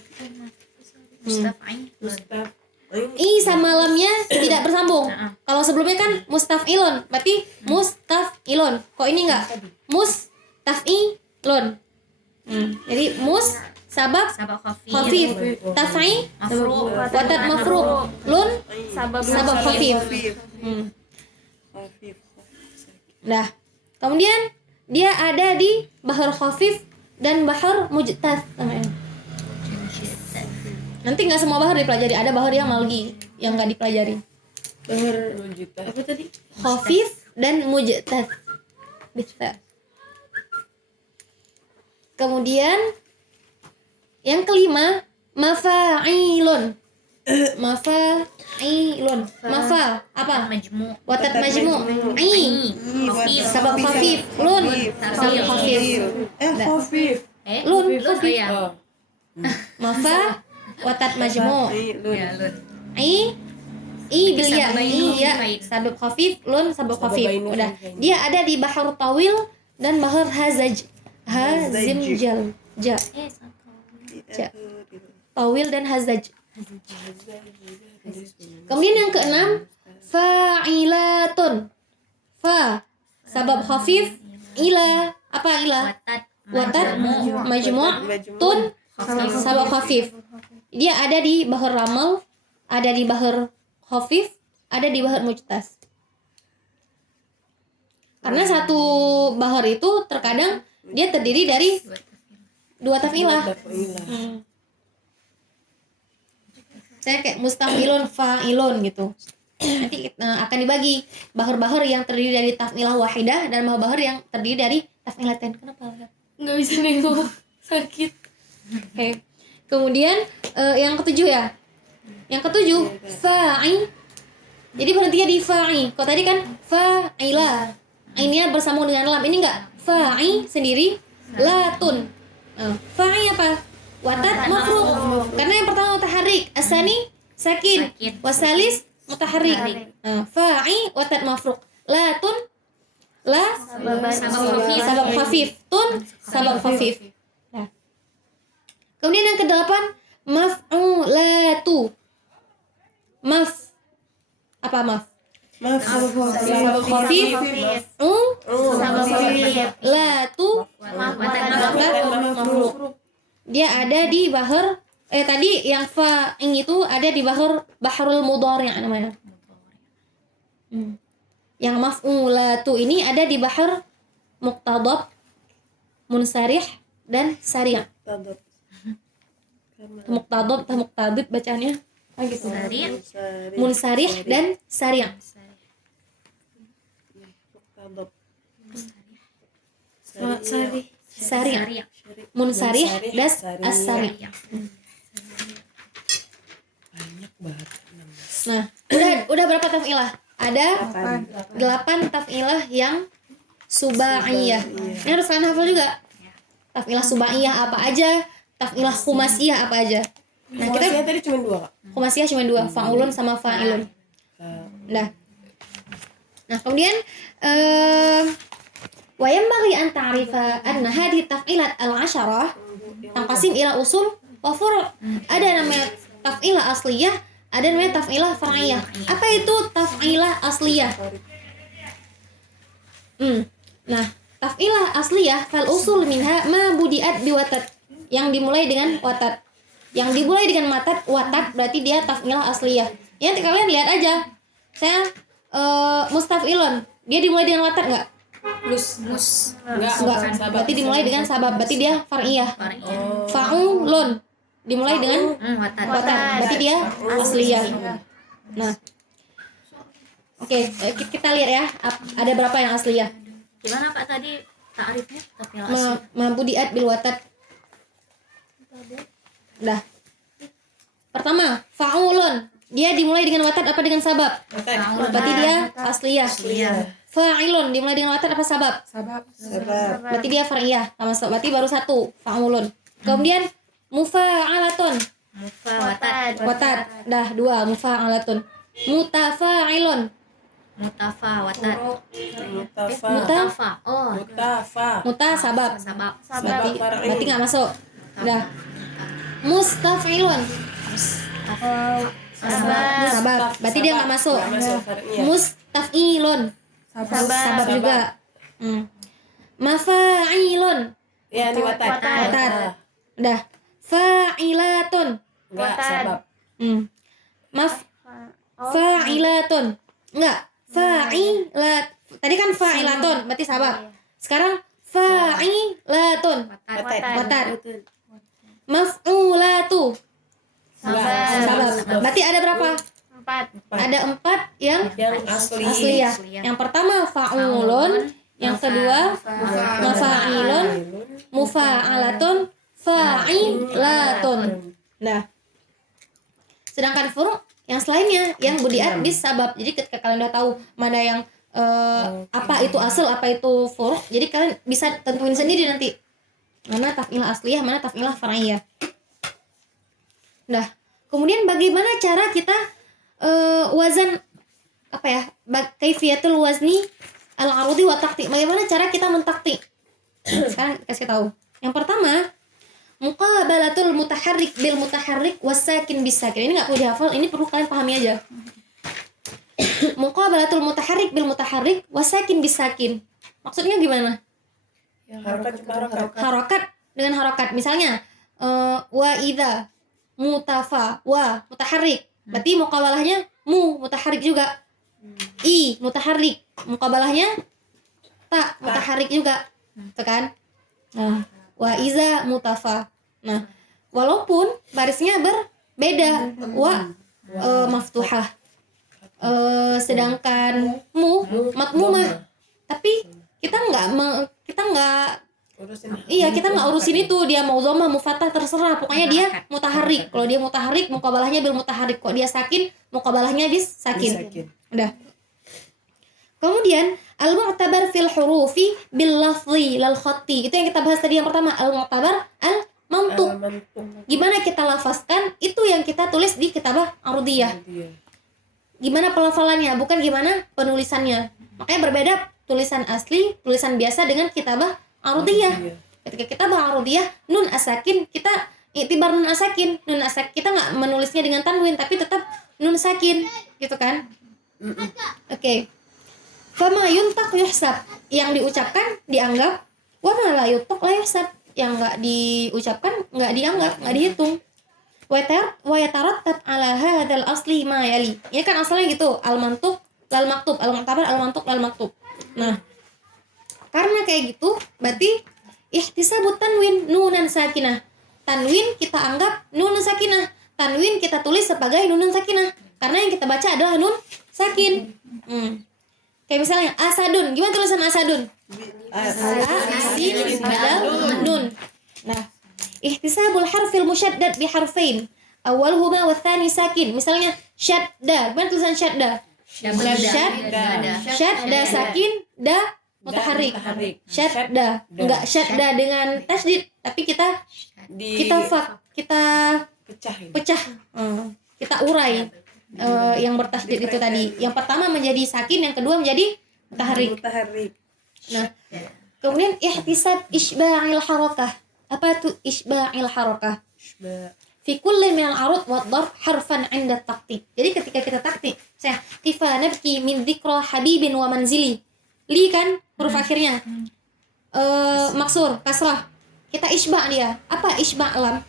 I sama lamnya tidak bersambung. Kalau sebelumnya kan mustaf'ilun, berarti mustaf'ilun. Kok ini enggak? Mustaf'ilun. Jadi mus sabab khafif, taf'i watat mafruq, lun sabab khafif. Nah, kemudian dia ada di bahar khafif dan bahar mujtaz namanya. Nanti nggak semua bahar dipelajari, ada bahar yang malgi yang nggak dipelajari. Bahar apa tadi? Khafif dan mujtaz. Bisa. Kemudian yang kelima mafa'ilun. Mafa'ilun. Mafa apa? Majmu'. Watat majmu'. Ai sabab khafif. Lun sabab khafif. Khafif. Lun Oh ya. Mafa watat majmu'. Ya, lun. I bil ya. Iya sabab khafif, lun sabab khafif. Udah. Dia ada di bahar tawil dan bahar hazaj. Hazimjal. Ja. Tawil dan hazaj. Kemudian yang keenam fa'ilatun. Fa sabab khafif, ila apa ila? Watat majmu', tun sabab khafif. Dia ada di bahar ramal, ada di bahar khafif, ada di bahar mujtaz. Karena satu bahar itu terkadang dia terdiri dari 2 taf'ilah. Saya kayak mustaf'ilun, fa'ilun gitu. Nanti akan dibagi bahar-bahar yang terdiri dari taf'ilah wahidah dan bahar-bahar yang terdiri dari taf'ilatain. Kenapa? Nggak bisa nengok, sakit. Oke. Kemudian yang ketujuh ya. Yang ketujuh fa'i. Jadi berhentinya di fa'i. Kalau tadi kan fa'ila. Ainnya bersambung dengan lam. Ini enggak. Fa'i sendiri, latun. Fa'i apa? Watat mafruq. Karena yang pertama mutaharrik, asani sakin, wasalis mutaharrik. Fa'i watat mafruq. Latun la sabab khafif, tun sabab khafif. Nah. Kemudian yang kedelapan maf'ulatu. Apa maf? Sabab khafif, sabab khafif, latu watat mafruq. Dia ada di bahar tadi yang fa'ing itu ada di baharul mudhari' namanya. Yang maf'ulatu ini ada di bahar muqtadab, munsarih dan sari'. Muqtadab bacaannya gitu. Sari. Munsarih dan sari'. Sari. Sari'. Munsarih dan as-sari'. Banyak banget. Nah, udah berapa taf'ilah? Ada 8 taf'ilah yang subaiyah. Ini harus kalian hafal juga. Taf'ilah subaiyah apa aja, taf'ilah khumasiyah apa aja. Nah, kita Kita tadi cuma 2, Kak. khumasiyah cuma 2, fa'ulun sama fa'ilun. Nah, kemudian wa yanbaghi an ta'rifa anna hadhihi taf'ilat al-'asharah tanqasim ila usul wa furu'. Ada namanya taf'ilah asliyah, ada namanya taf'ilah far'iyah. Apa itu taf'ilah asliyah? Nah, taf'ilah asliyah fal usul minha ma budiat biwatat, yang dimulai dengan watat. Yang dimulai dengan watat berarti dia taf'ilah asliyah. Ya, nanti kalian lihat aja. Saya mustaf'ilun, dia dimulai dengan watat enggak? Enggak. Berarti dimulai dengan sabab, berarti dia far'iyah. Fa'ulun dimulai dengan watat, berarti dia asliyah. Nah, oke, kita lihat ya, ada berapa yang asliyah. Gimana Kak tadi ta'rifnya taf'ilah asliyah? Mabudiat bil watat. Dah. Pertama, fa'ulun. Dia dimulai dengan watat apa dengan sabab? Berarti dia asliyah. Fa'ilun dimulai dengan watat apa sabab? Sabab. Berarti dia far'iyah. Berarti baru satu, fa'ulun. Kemudian mufa'alatun. Watat. Dah 2, mufa'alatun. Mutafa'ilun. Watat. Muta sabab. Berarti enggak masuk. Dah. Mustaf'ilun. Sabab. Berarti dia enggak masuk. Mustaf'ilun. Sabab juga. Mafa'ilun. Ya, ini watat. Dah. Fa'ilatun. Enggak, sabab. Fa'ilatun. Enggak. Fa'ilat. Tadi kan fa'ilatun, berarti sabab. Sekarang fa'ilatun. Watat. Maf'ulatu. Sabab. Berarti ada berapa? 4. Ada 4 yang asliyah. Yang pertama fa'ulun, yang kedua mafa'ilun, mufa'alatun, fa'ilatun. Nah, sedangkan furu' yang selainnya yang budiat bis sabab. Jadi ketika kalian udah tahu mana yang apa itu asal, apa itu furu', jadi kalian bisa tentuin sendiri nanti mana taf'ilah asliyah, mana taf'ilah far'iyah. Nah, kemudian bagaimana cara kita wazan apa ya? Kaifiyatul wazni al-arudi wa taqti. Bagaimana cara kita mentakti? Sekarang kasih tahu. Yang pertama, muqabalatul mutaharrik bil mutaharrik wasakin bis sakin. Ini enggak perlu dihafal, ini perlu kalian pahami aja. Muqabalatul mutaharrik bil mutaharrik wasakin bis sakin. Maksudnya gimana? Harokat dengan harokat. Misalnya wa idza mutafa wa mutaharrik. Berarti muqabalahnya mutaharrik juga. I mutaharrik, muqabalahnya ta mutaharrik juga. Itu kan? Nah, wa iza mutafa. Nah, walaupun barisnya berbeda, wa maftuhah. Sedangkan matmumah. Tapi kita nggak urusin itu, dia mau dhammah mau fathah terserah, pokoknya dia mutaharrik. Kalau dia mutaharrik, muqabalahnya bil mutaharrik. Kok dia sakin, muqabalahnya bis sakin. Udah. Kemudian al-mu'tabar fil hurufi bil lafzi lal khatti. Itu yang kita bahas tadi yang pertama, al-mu'tabar al mantuq. Gimana kita lafazkan, itu yang kita tulis di kitabah arudiyah. Gimana pelafalannya, bukan gimana penulisannya. Makanya berbeda tulisan asli, tulisan biasa dengan kitabah arudiyah. Ketika kitabah arudiyah nun asakin, kita iktibar nun asakin. Kita nggak menulisnya dengan tanwin, tapi tetap nun sakin, gitu kan? Oke. Fama yuntaq yuhsab, yang diucapkan dianggap, wa ma la yuntaq la yuhsab, yang nggak diucapkan nggak dianggap, nggak dihitung. Wa yatarattab ala hadzal asli ma yali. Ini kan asalnya gitu, al-mantuq lal maktub, al-mu'tabar al-mantuq lal maktub. Nah, karena kayak gitu, berarti ihtisabut tanwin nunan sakinah. Tanwin kita anggap nun sakinah, tanwin kita tulis sebagai nunun sakinah karena yang kita baca adalah nun sakin. Kayak misalnya asadun, gimana tulisan asadun? Sin badal nun. Nah, ihtisabul harfil musyaddad bi harfain awwaluhuma wa tsani sakin. Misalnya syadda, gimana tulisan syadda? Syadda sakin da mutaharrik. Syadda, enggak syadda dengan tasydid, tapi kita pecah. Kita urai yang bertasydid itu tadi. Yang pertama menjadi sakin, yang kedua menjadi mutaharrik. Nah, kemudian ihtisab isba'il harakah. Apa itu isba'il harakah? Fi kulli min al-arud wa ad-darb harfan 'inda at-taqti. Jadi ketika kita taktik, saya tifa nabki min dzikra habibin wa manzili. Li kan huruf akhirnya. Maksur, kasrah. Kita isba' dia. Apa isba' lam?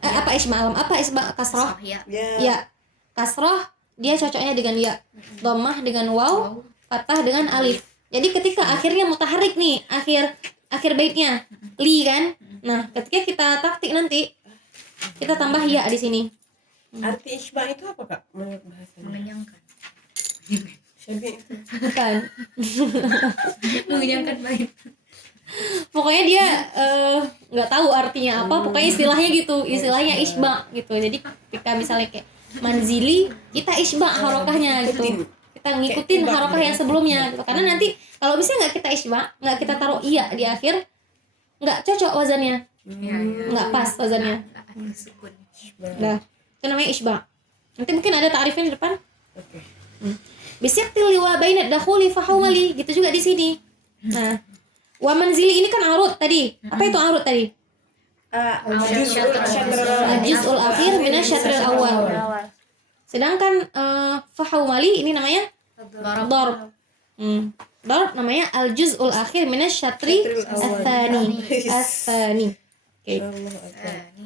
Apa isba' lam? Apa isba' kasrah? Ya. Kasrah dia cocoknya dengan ya. Dhammah dengan waw, fathah dengan alif. Jadi ketika akhirnya mutaharrik nih, akhir baitnya li kan. Nah, ketika kita taktik nanti kita tambah ya di sini. Arti isba itu apa, Kak? Menurut bahasanya? Mengenyangkan. Syabi. Bukan. Mengenyangkan bait. Pokoknya dia nggak tahu artinya apa. Pokoknya istilahnya gitu. Istilahnya isba gitu. Jadi ketika misalnya kayak manzili, kita isba harokahnya gitu. Kita ngikutin harokah yang sebelumnya gitu. Karena nanti kalau misalnya nggak kita isba, nggak kita taruh iya di akhir, nggak cocok wazannya, nggak pas wazannya. Nah, itu namanya isba. Nanti mungkin ada ta'rifnya di depan. Oke. Bisyaktil liwa bainad dakhuli fahawali, gitu juga di sini. Nah, wa manzili ini kan arut tadi. Apa itu arut tadi? Juz'ul akhir minas syatril awal. Sedangkan fahawali ini namanya darb. Darb namanya al-juz'ul akhir minas syatri ats-tsani. Oke.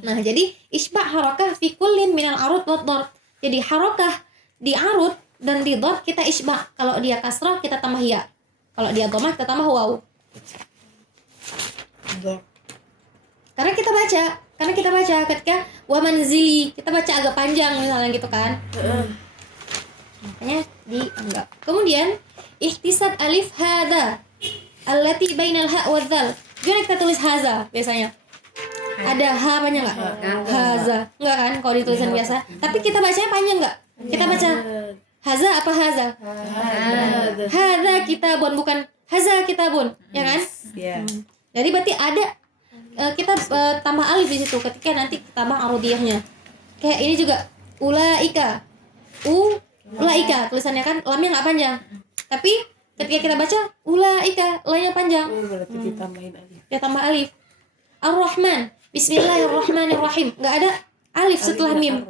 Nah, jadi isba' harakah fi kullin minal arut wad darb. Jadi harakah di arut dan di darb kita isba'. Kalau dia kasrah kita tambah ya. Kalau dia dhammah kita tambah waw. Karena kita baca ketika wa manzili, kita baca agak panjang misalnya gitu kan. Makanya dianggap. Kemudian ihtisab alif hadza allati bainal ha wa dzal. Gimana kita tulis haza biasanya? Ada ha panjang enggak? Haza. Enggak kan kalau di tulisan biasa. Tapi kita bacanya panjang enggak? Kita baca haza apa haza? Hadza kitabun, bukan haza kitabun, ya kan? Jadi berarti ada kita tambah alif di situ ketika nanti tambah arudiyahnya. Kayak ini juga ulaika. Ulaika tulisannya kan lamnya enggak panjang. Tapi ketika kita baca ulaika, lamnya panjang. Berarti ditambahin alif. Ya tambah alif. Ar-Rahman. Bismillahirrahmanirrahim. Enggak ada alif setelah mim.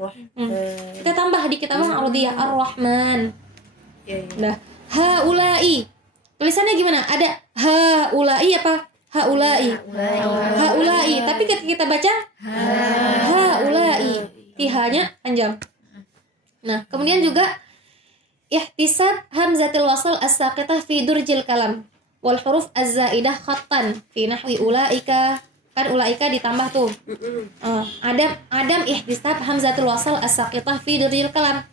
Kita tambah di kitab arudiyah Ar-Rahman. Nah, haulai. Tulisannya gimana? Ada haulai apa? Haulai. Tapi ketika kita baca haulai, tihanya panjang. Nah, kemudian juga ihtisab hamzatul wasl as-saqitah fi durjil kalam wal huruf az-zaidah khattan fi nahwi ulaika. Kan ulaika ditambah tuh. Adam ihtisab hamzatul wasl as-saqitah fi durjil kalam.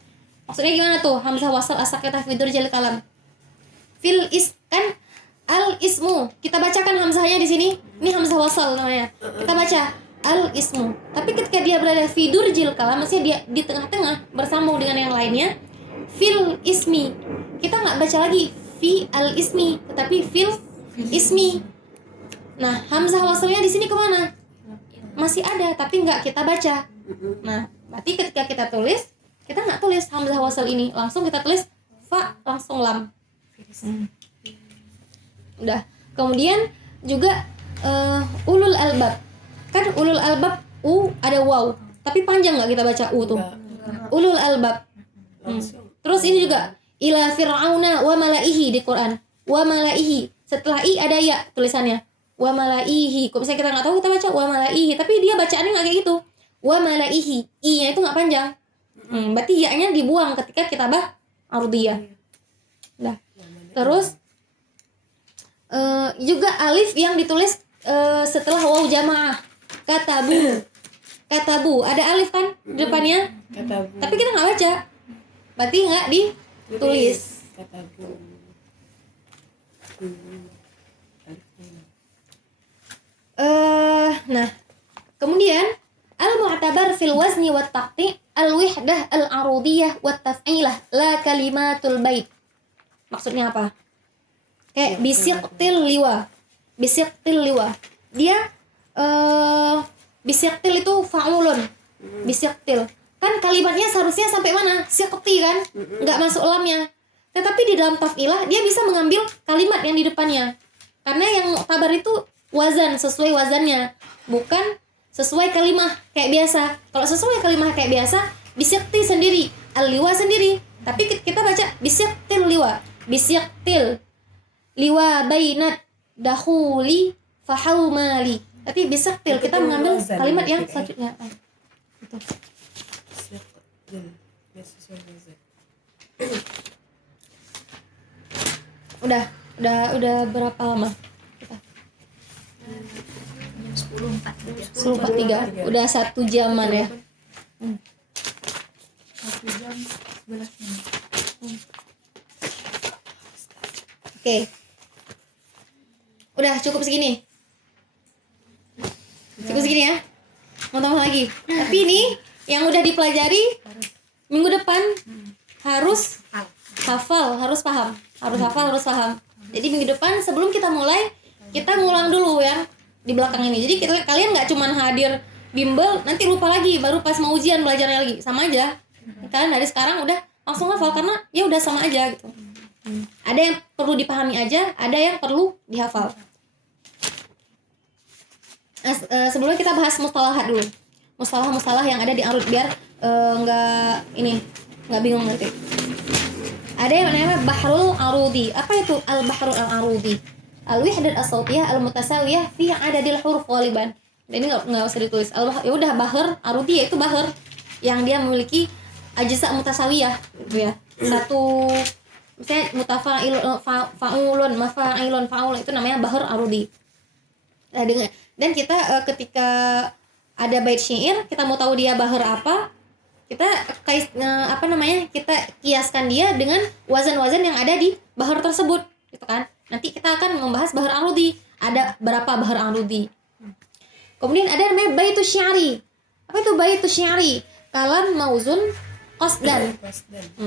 Maksudnya gimana tuh? Hamzah wasl as-saqitah fi durjil kalam. Fil is kan al ismu. Kita bacakan hamzahnya di sini. Ini hamzah wasl namanya. Kita baca al ismu. Tapi ketika dia berada fi durjil kalam, maksudnya dia di tengah-tengah bersambung dengan yang lainnya. Fil ismi. Kita nggak baca lagi fi al ismi, tetapi fil ismi. Nah, hamzah waslnya di sini kemana? Masih ada, tapi nggak kita baca. Nah, berarti ketika kita tulis, kita nggak tulis hamzah wasl ini, langsung kita tulis fa, langsung lam. Udah. Kemudian juga ulul albab. Kan ulul albab ada waw, tapi panjang nggak kita baca tuh? Ulul albab. Terus ini juga ila fir'auna wa malaihi di Quran. Wa malaihi. Setelah i ada ya tulisannya. Wa malaihi. Kok misalnya kita nggak tahu kita baca wa malaihi, tapi dia bacaannya nggak kayak gitu. Wa malaihi. I-nya itu nggak panjang. Berarti ya-nya dibuang ketika kita ardiyah. Nah, terus juga alif yang ditulis setelah waw jamaah. Katabu. Ada alif kan di depannya? Katabu. Tapi kita nggak baca. Berarti nggak ditulis. Katabu. Nah, kemudian al-mu'tabar fil wazni wat taqti' al-wihdah al-arudiyah wat taf'ilah la kalimatul bait. Maksudnya apa? Kayak bisiqtil liwa. Bisiqtil liwa. Dia bisiqtil itu fa'ulun. Bisiqtil. Kan kalimatnya seharusnya sampai mana? Siqti kan? Nggak masuk lamnya. Tetapi di dalam taf'ilah dia bisa mengambil kalimat yang di depannya. Karena yang mu'tabar itu wazan, sesuai wazannya, bukan sesuai kalimah kayak biasa. Kalau sesuai kalimah kayak biasa, bisyaqti sendiri, al-liwa sendiri. Tapi kita baca bisyaqtil liwa, bisyaqtil liwa bainat dakhuli fahaumali. Tapi bisyaqtil kita mengambil kalimat yang selanjutnya. Itu. Udah berapa lama? Jam 10.43. 10.43. Udah 1 jaman ya. 1 jam 11 menit. Oke. Udah cukup segini. Cukup segini ya. Mau tambah lagi. Tapi ini yang udah dipelajari minggu depan harus hafal, harus paham. Harus hafal, harus paham. Jadi minggu depan sebelum kita mulai, kita ngulang dulu ya di belakang ini. Jadi kalian nggak cuman hadir bimbel, nanti lupa lagi, baru pas mau ujian belajarnya lagi. Sama aja. Kalian dari sekarang udah langsung hafal karena ya udah sama aja gitu. Ada yang perlu dipahami aja, ada yang perlu dihafal. Sebelumnya kita bahas mustalahat dulu. Mustalah-mustalah yang ada di arud biar nggak bingung nanti. Ada yang namanya bahrul arudi. Apa itu al-bahrul al-arudi? Al-wihdat as-sautiyah al-mutasawiyah fi adadil huruf ghaliban. Dan ini enggak usah ditulis. Ya udah bahr arudi yaitu bahr yang dia memiliki ajza mutasawiyah gitu ya. Satu misalnya mutafa'il fa'ulun mafa'ilun fa'ul itu namanya bahr arudi. Nah, dan kita ketika ada bait syair, kita mau tahu dia bahr apa, kita kita kiaskan dia dengan wazan-wazan yang ada di bahr tersebut gitu kan. Nanti kita akan membahas bahr arudi, ada berapa bahr arudi. Kemudian ada namanya baitus syari. Apa itu baitus syari? Kalam mauzun qasdan.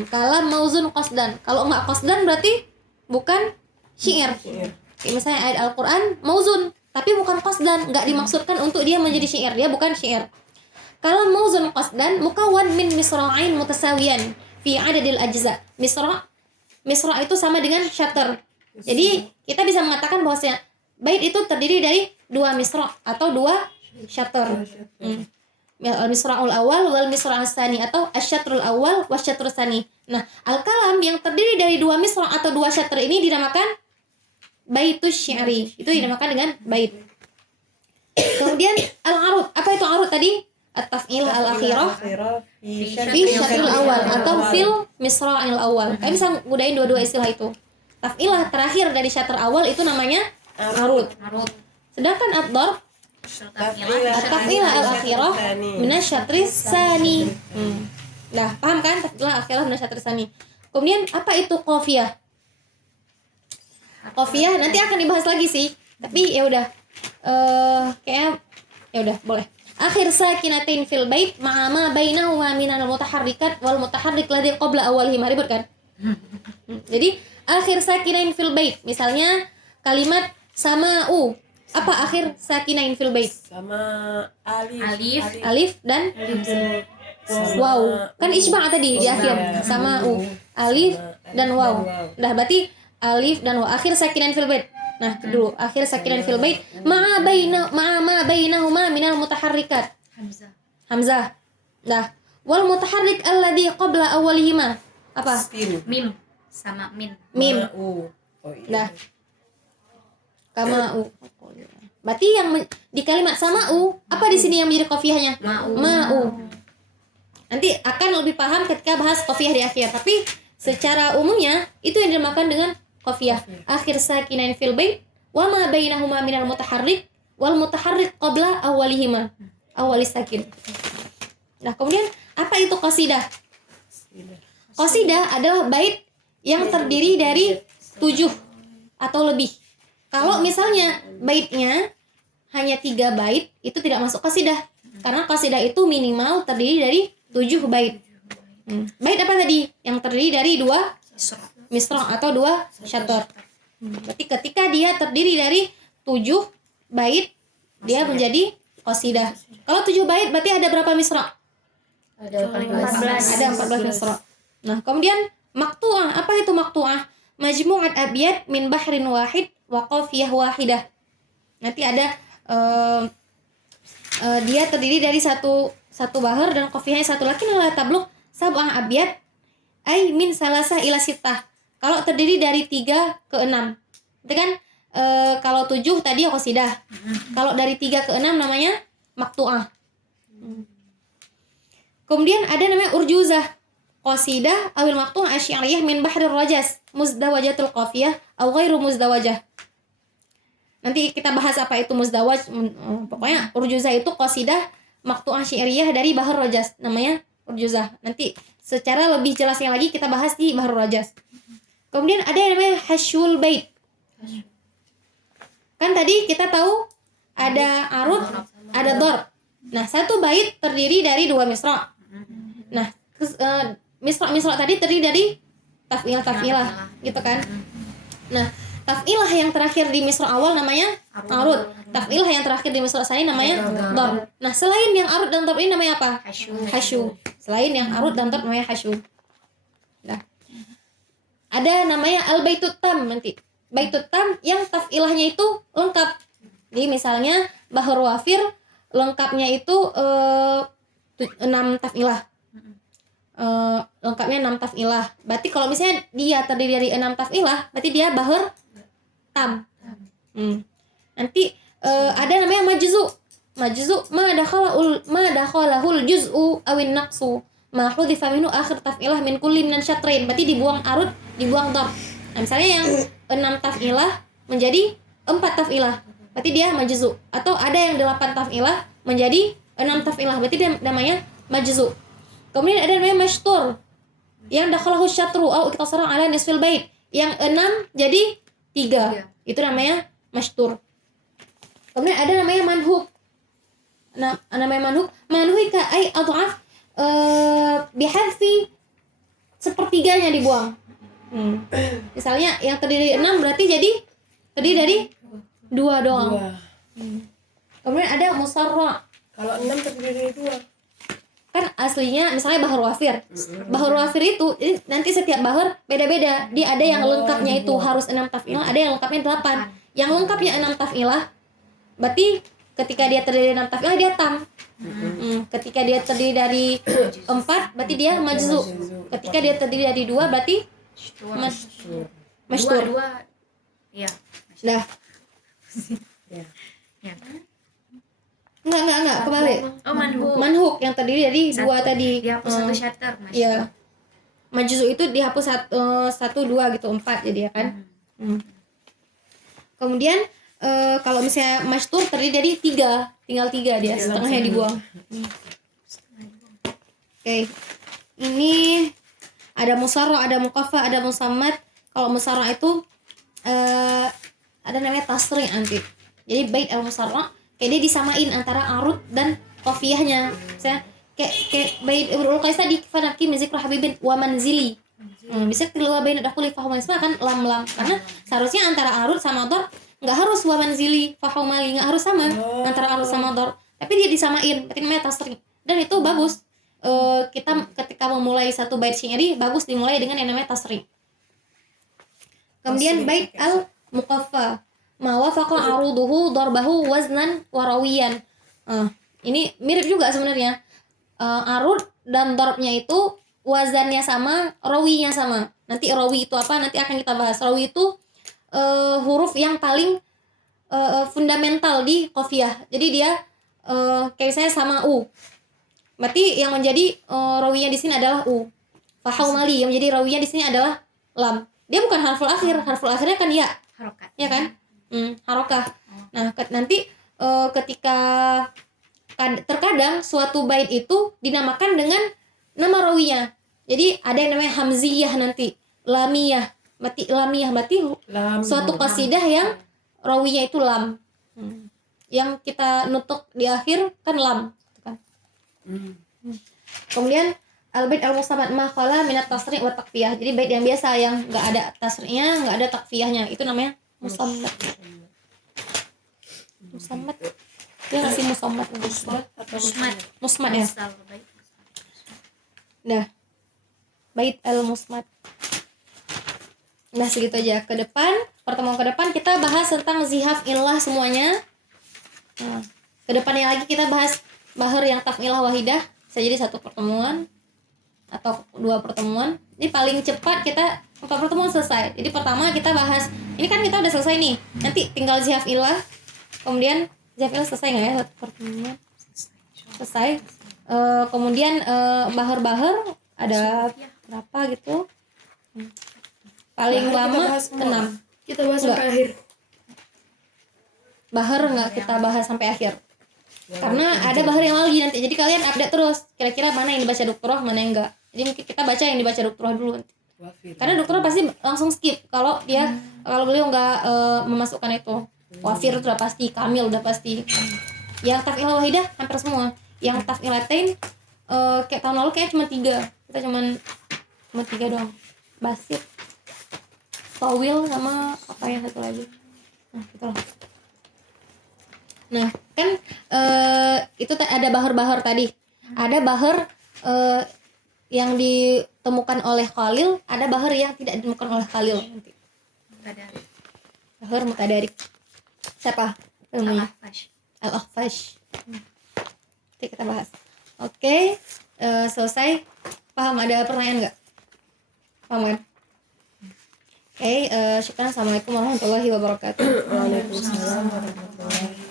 Kalam mauzun qasdan. Kalau enggak qasdan berarti bukan syair. Misalnya ayat Al-Qur'an mauzun, tapi bukan qasdan, enggak dimaksudkan untuk dia menjadi syair, dia bukan syair. Kalau mauzun qasdan mukawwan min misra'ain mutasawiyan fi adadil ajza. Misra itu sama dengan syatr. Jadi kita bisa mengatakan bahwasanya bait itu terdiri dari 2 misra atau 2 syatr. Al-misra'ul awal wal misra'ul tsani atau asy-syatrul awal wasy-syatrul tsani. Nah, al-kalam yang terdiri dari 2 misra atau 2 syatr ini dinamakan baitus syari. Itu dinamakan dengan bait. Kemudian al-arud. Apa itu arud tadi? At-taf'il al-akhirah fi syatril awal atau fil misra'il awal. Kalian bisa mudahin dua-dua istilah itu. Taf'ilah terakhir dari syatr awal itu namanya arud. Sedangkan ad-darb at-taf'ilah al-akhirah minas syatris tsani. Nah, paham kan? Taf'ilah akhirah minas syatris tsani. Kemudian apa itu qafiyah? Qafiyah nanti akan dibahas lagi sih. Tapi ya udah kayaknya ya udah boleh. Akhir sakinatain fil bait ma'a ma bainahuma minal mutaharrikat wal mutaharrik ladzi qabla awalihi. Ribet kan? Jadi akhir sakinain fil bait, misalnya kalimat sama'u. Apa akhir sakinain fil bait? Sama alif Alif dan waw. Kan isba' tadi di akhir. Sama'u. Alif dan waw. Nah, berarti alif dan waw akhir sakinain fil bait. Nah, dulu akhir sakinan fil bait ma bainahuma minal mutaharrikat. Hamzah. Nah, wal mutaharrik alladhi qabla awalihima. Apa? Mim sama min. Mim. Nah. Kama'u. Berarti yang di kalimat sama'u, apa di sini yang menjadi qafiyahnya? Ma'u. Nanti akan lebih paham ketika bahas qafiyah di akhir. Tapi secara umumnya itu yang dinamakan dengan qafiyah. Akhir sakinain fil bait wa ma bainahuma minal mutaharrik wal mutaharrik qabla awalihima. Awalis sakin. Nah, kemudian Apa itu qasidah? Qasidah adalah bait yang terdiri dari 7 atau lebih. Kalau misalnya baitnya hanya 3 bait, itu tidak masuk qasidah. Karena qasidah itu minimal terdiri dari 7 bait. Bait apa tadi? Yang terdiri dari 2 misra atau 2 syatr. Berarti ketika dia terdiri dari 7 bait, dia menjadi qasidah. Kalau 7 bait berarti ada berapa misra? Ada 14. Ada 14 misra. Nah, kemudian maqtu'ah. Apa itu maqtu'ah? Majmu'at abyad min bahrin wahid wa qafiyah wahidah. Nanti ada dia terdiri dari satu bahar dan qafiyahnya satu. Lakin la tablugh sab'ah abyad ay min salasa ila sittah. Kalau terdiri dari 3 ke 6. Berarti kan kalau 7 tadi qasidah. Kalau dari 3 ke 6 namanya maqtu'ah. Kemudian ada namanya urjuzah. Qasidah awil maqtu'ah asy-sy'riyah min bahrir rajas muzdawajatul qafiyah aw ghairu muzdawajah. Nanti kita bahas apa itu muzdawaj. Pokoknya urjuzah itu qasidah maqtu'ah syi'riyah dari bahar rajas, namanya urjuzah. Nanti secara lebih jelasnya lagi kita bahas di bahar rajas. Kemudian ada yang namanya hasyul bait. Kan tadi kita tahu ada arud, ada dharb. Nah, satu bait terdiri dari 2 misra. Nah, misra tadi terdiri dari taf'ilah gitu kan. Nah, taf'ilah yang terakhir di misra awal namanya arud. Taf'ilah yang terakhir di misra tsani namanya dharb. Nah, selain yang arud dan dharb ini namanya apa? Hasyu. Selain yang arud dan dharb namanya hasyu. Nah, ada namanya al-baitut tam nanti. Baitut tam yang taf'ilahnya itu lengkap. Jadi misalnya bahar wafir lengkapnya itu 6 taf'ilah. Lengkapnya 6 taf'ilah. Berarti kalau misalnya dia terdiri dari 6 taf'ilah, berarti dia bahar tam. Nanti ada namanya majzu. Majzu ma dakhalahul juz'u awin naqsu ma hudhifa minhu akhir taf'ilah min kulli minan syatrin. Berarti dibuang arud, dibuang dharb. Nah, misalnya yang 6 taf'ilah menjadi 4 taf'ilah. Berarti dia majzu. Atau ada yang 8 taf'ilah menjadi 6 taf'ilah. Berarti dia namanya majzu. Kemudian ada namanya mashtur. Yang dakhalahu syatru au iktasara ala nisfil bait. Yang 6 jadi 3. Itu namanya mashtur. Kemudian ada namanya manhuk. Nah, namanya manhuk. Manhuika ay adhaf bihadfi sepertiganya dibuang. Misalnya yang terdiri dari 6 berarti jadi terdiri dari 2 doang. Kemudian ada musarra. Kalau 6 terdiri dari 2. Kan aslinya misalnya bahar wafir. Bahar wafir itu nanti setiap bahar beda-beda. Dia ada yang lengkapnya itu harus 6 taf'ilah, ada yang lengkapnya 8. Yang lengkapnya 6 taf'ilah berarti ketika dia terdiri dari 6 taf'ilah dia tam. Ketika dia terdiri dari 4 berarti dia majzu. Ketika dia terdiri dari 2 berarti mashtur. Iya. Dah. Ya. Enggak, kembali. Oh, manhuk. Manhuk yang terdiri dari 2 tadi. Dihapus 1 syatr, Iya. Majzu itu dihapus 1 2 gitu, 4 jadi ya kan. Kemudian kalau misalnya mashtur terdiri dari 3, tinggal 3 dia, setengahnya dibuang. Oke. Ini ada musarra, ada muqaffa, ada musammat. Kalau musarra itu ada namanya tasri' nanti. Jadi bait al-musarra kayak dia disamain antara arud dan qafiyahnya. Saya kayak bait Imrul Qais tadi fanaki mizikra habibin wa manzili. Bisa keluar bain dakhuli fahum isma kan lam karena seharusnya antara arud sama dor enggak harus wa manzili fahumali, enggak harus sama antara arud sama dor. Tapi dia disamain, berarti namanya tasri'. Dan itu bagus. Kita ketika memulai satu bait syairi bagus dimulai dengan yang namanya tasri'. Kemudian bait al-muqaffa ma wafaqa aruduhu darbahu waznan wa rawiyan. Ini mirip juga sebenarnya. Arud dan darbnya itu wazannya sama, rawinya sama. Nanti rawi itu apa? Nanti akan kita bahas. Rawi itu huruf yang paling fundamental di qafiyah. Jadi dia kayak misalnya sama u. Berarti yang menjadi rawinya di sini adalah u. Fahaumali yang menjadi rawinya di sini adalah lam. Dia bukan harful akhir. Harful akhirnya kan ya. Harokat. Ya kan? Harokah. Nah, nanti ketika terkadang suatu bait itu dinamakan dengan nama rawinya. Jadi ada yang namanya hamziyah nanti, lamiyah. Lamiyah berarti Lam. suatu qasidah yang rawinya itu lam. Yang kita nutuk di akhir kan lam, gitu kan. Kemudian al-bait al-mustamad ma khala minat tasri' wa takfiyah. Jadi bait yang biasa yang enggak ada tasri'nya, enggak ada takfiyahnya, itu namanya musammad. Musammad. Dia ngasih musammad. Musmad. Musmad ya. Misal, baik. Nah, bait al-musmad. Nah, segitu aja. Ke depan, pertemuan ke depan kita bahas tentang zihaf illah semuanya. Nah, ke depannya lagi kita bahas bahar yang taf'ilah wahidah. Bisa jadi satu pertemuan atau 2 pertemuan. Ini paling cepat kita 4 pertemuan selesai. Jadi pertama kita bahas, ini kan kita udah selesai nih. Nanti tinggal zihaf illah. Kemudian zihaf illah selesai nggak ya satu pertemuan? Selesai. Kemudian bahar-bahar ada berapa gitu? Paling Bahar kita lama bahas semua. 6. Kita bahas sampai akhir. Bahar nggak kita bahas sampai akhir. Karena ada bahar yang lagi nanti. Jadi kalian update terus. Kira-kira mana yang dibaca doktorah, mana yang enggak. Jadi mungkin kita baca yang dibaca doktorah dulu nanti. Karena doktorah pasti langsung skip kalau kalau beliau nggak memasukkan itu. Wafir itu udah pasti, kamil udah pasti. Yang taf'ilah wahidah hampir semua. Yang taf'ilatain kayak tahun lalu kayak cuma 3. Kita cuma 3 doang. Basit, tawil sama apa yang satu lagi. Nah, gitu lah. Nah, kan itu ada bahar-bahar tadi. Ada bahar yang ditemukan oleh Khalil, ada bahar yang tidak ditemukan oleh Khalil nanti. Mutadarik. Bahar mutadarik. Siapa namanya? Al-Ahfash. Al-Akhfash. Nanti kita bahas. Oke, selesai. Paham? Ada pertanyaan nggak? Paham kan? Oke, syukran. Assalamualaikum warahmatullahi wabarakatuh. Waalaikumsalam warahmatullahi wabarakatuh.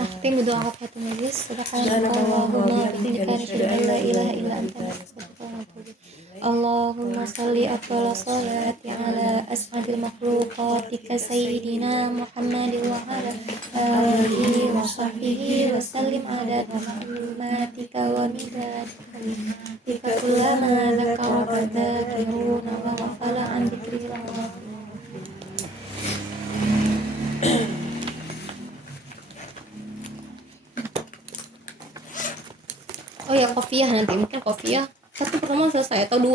Akhtim berdoa kafatul majlis. Subhanallahumma wa bihamdika asyhadu an la ilaha illa anta astaghfiruka wa atubu ilaik. Allahumma shalli afdhala sholati ala asmadil makhluqatika sayyidina Muhammadin wa ala alihi wa sahbihi wa sallim adad mahlumatika wa midad kalimatika kullama dzakara dzakiruna wa ghafala an dzikrillah. Oh ya, kopiah nanti mungkin kopiah 1 pertemuan selesai atau 2.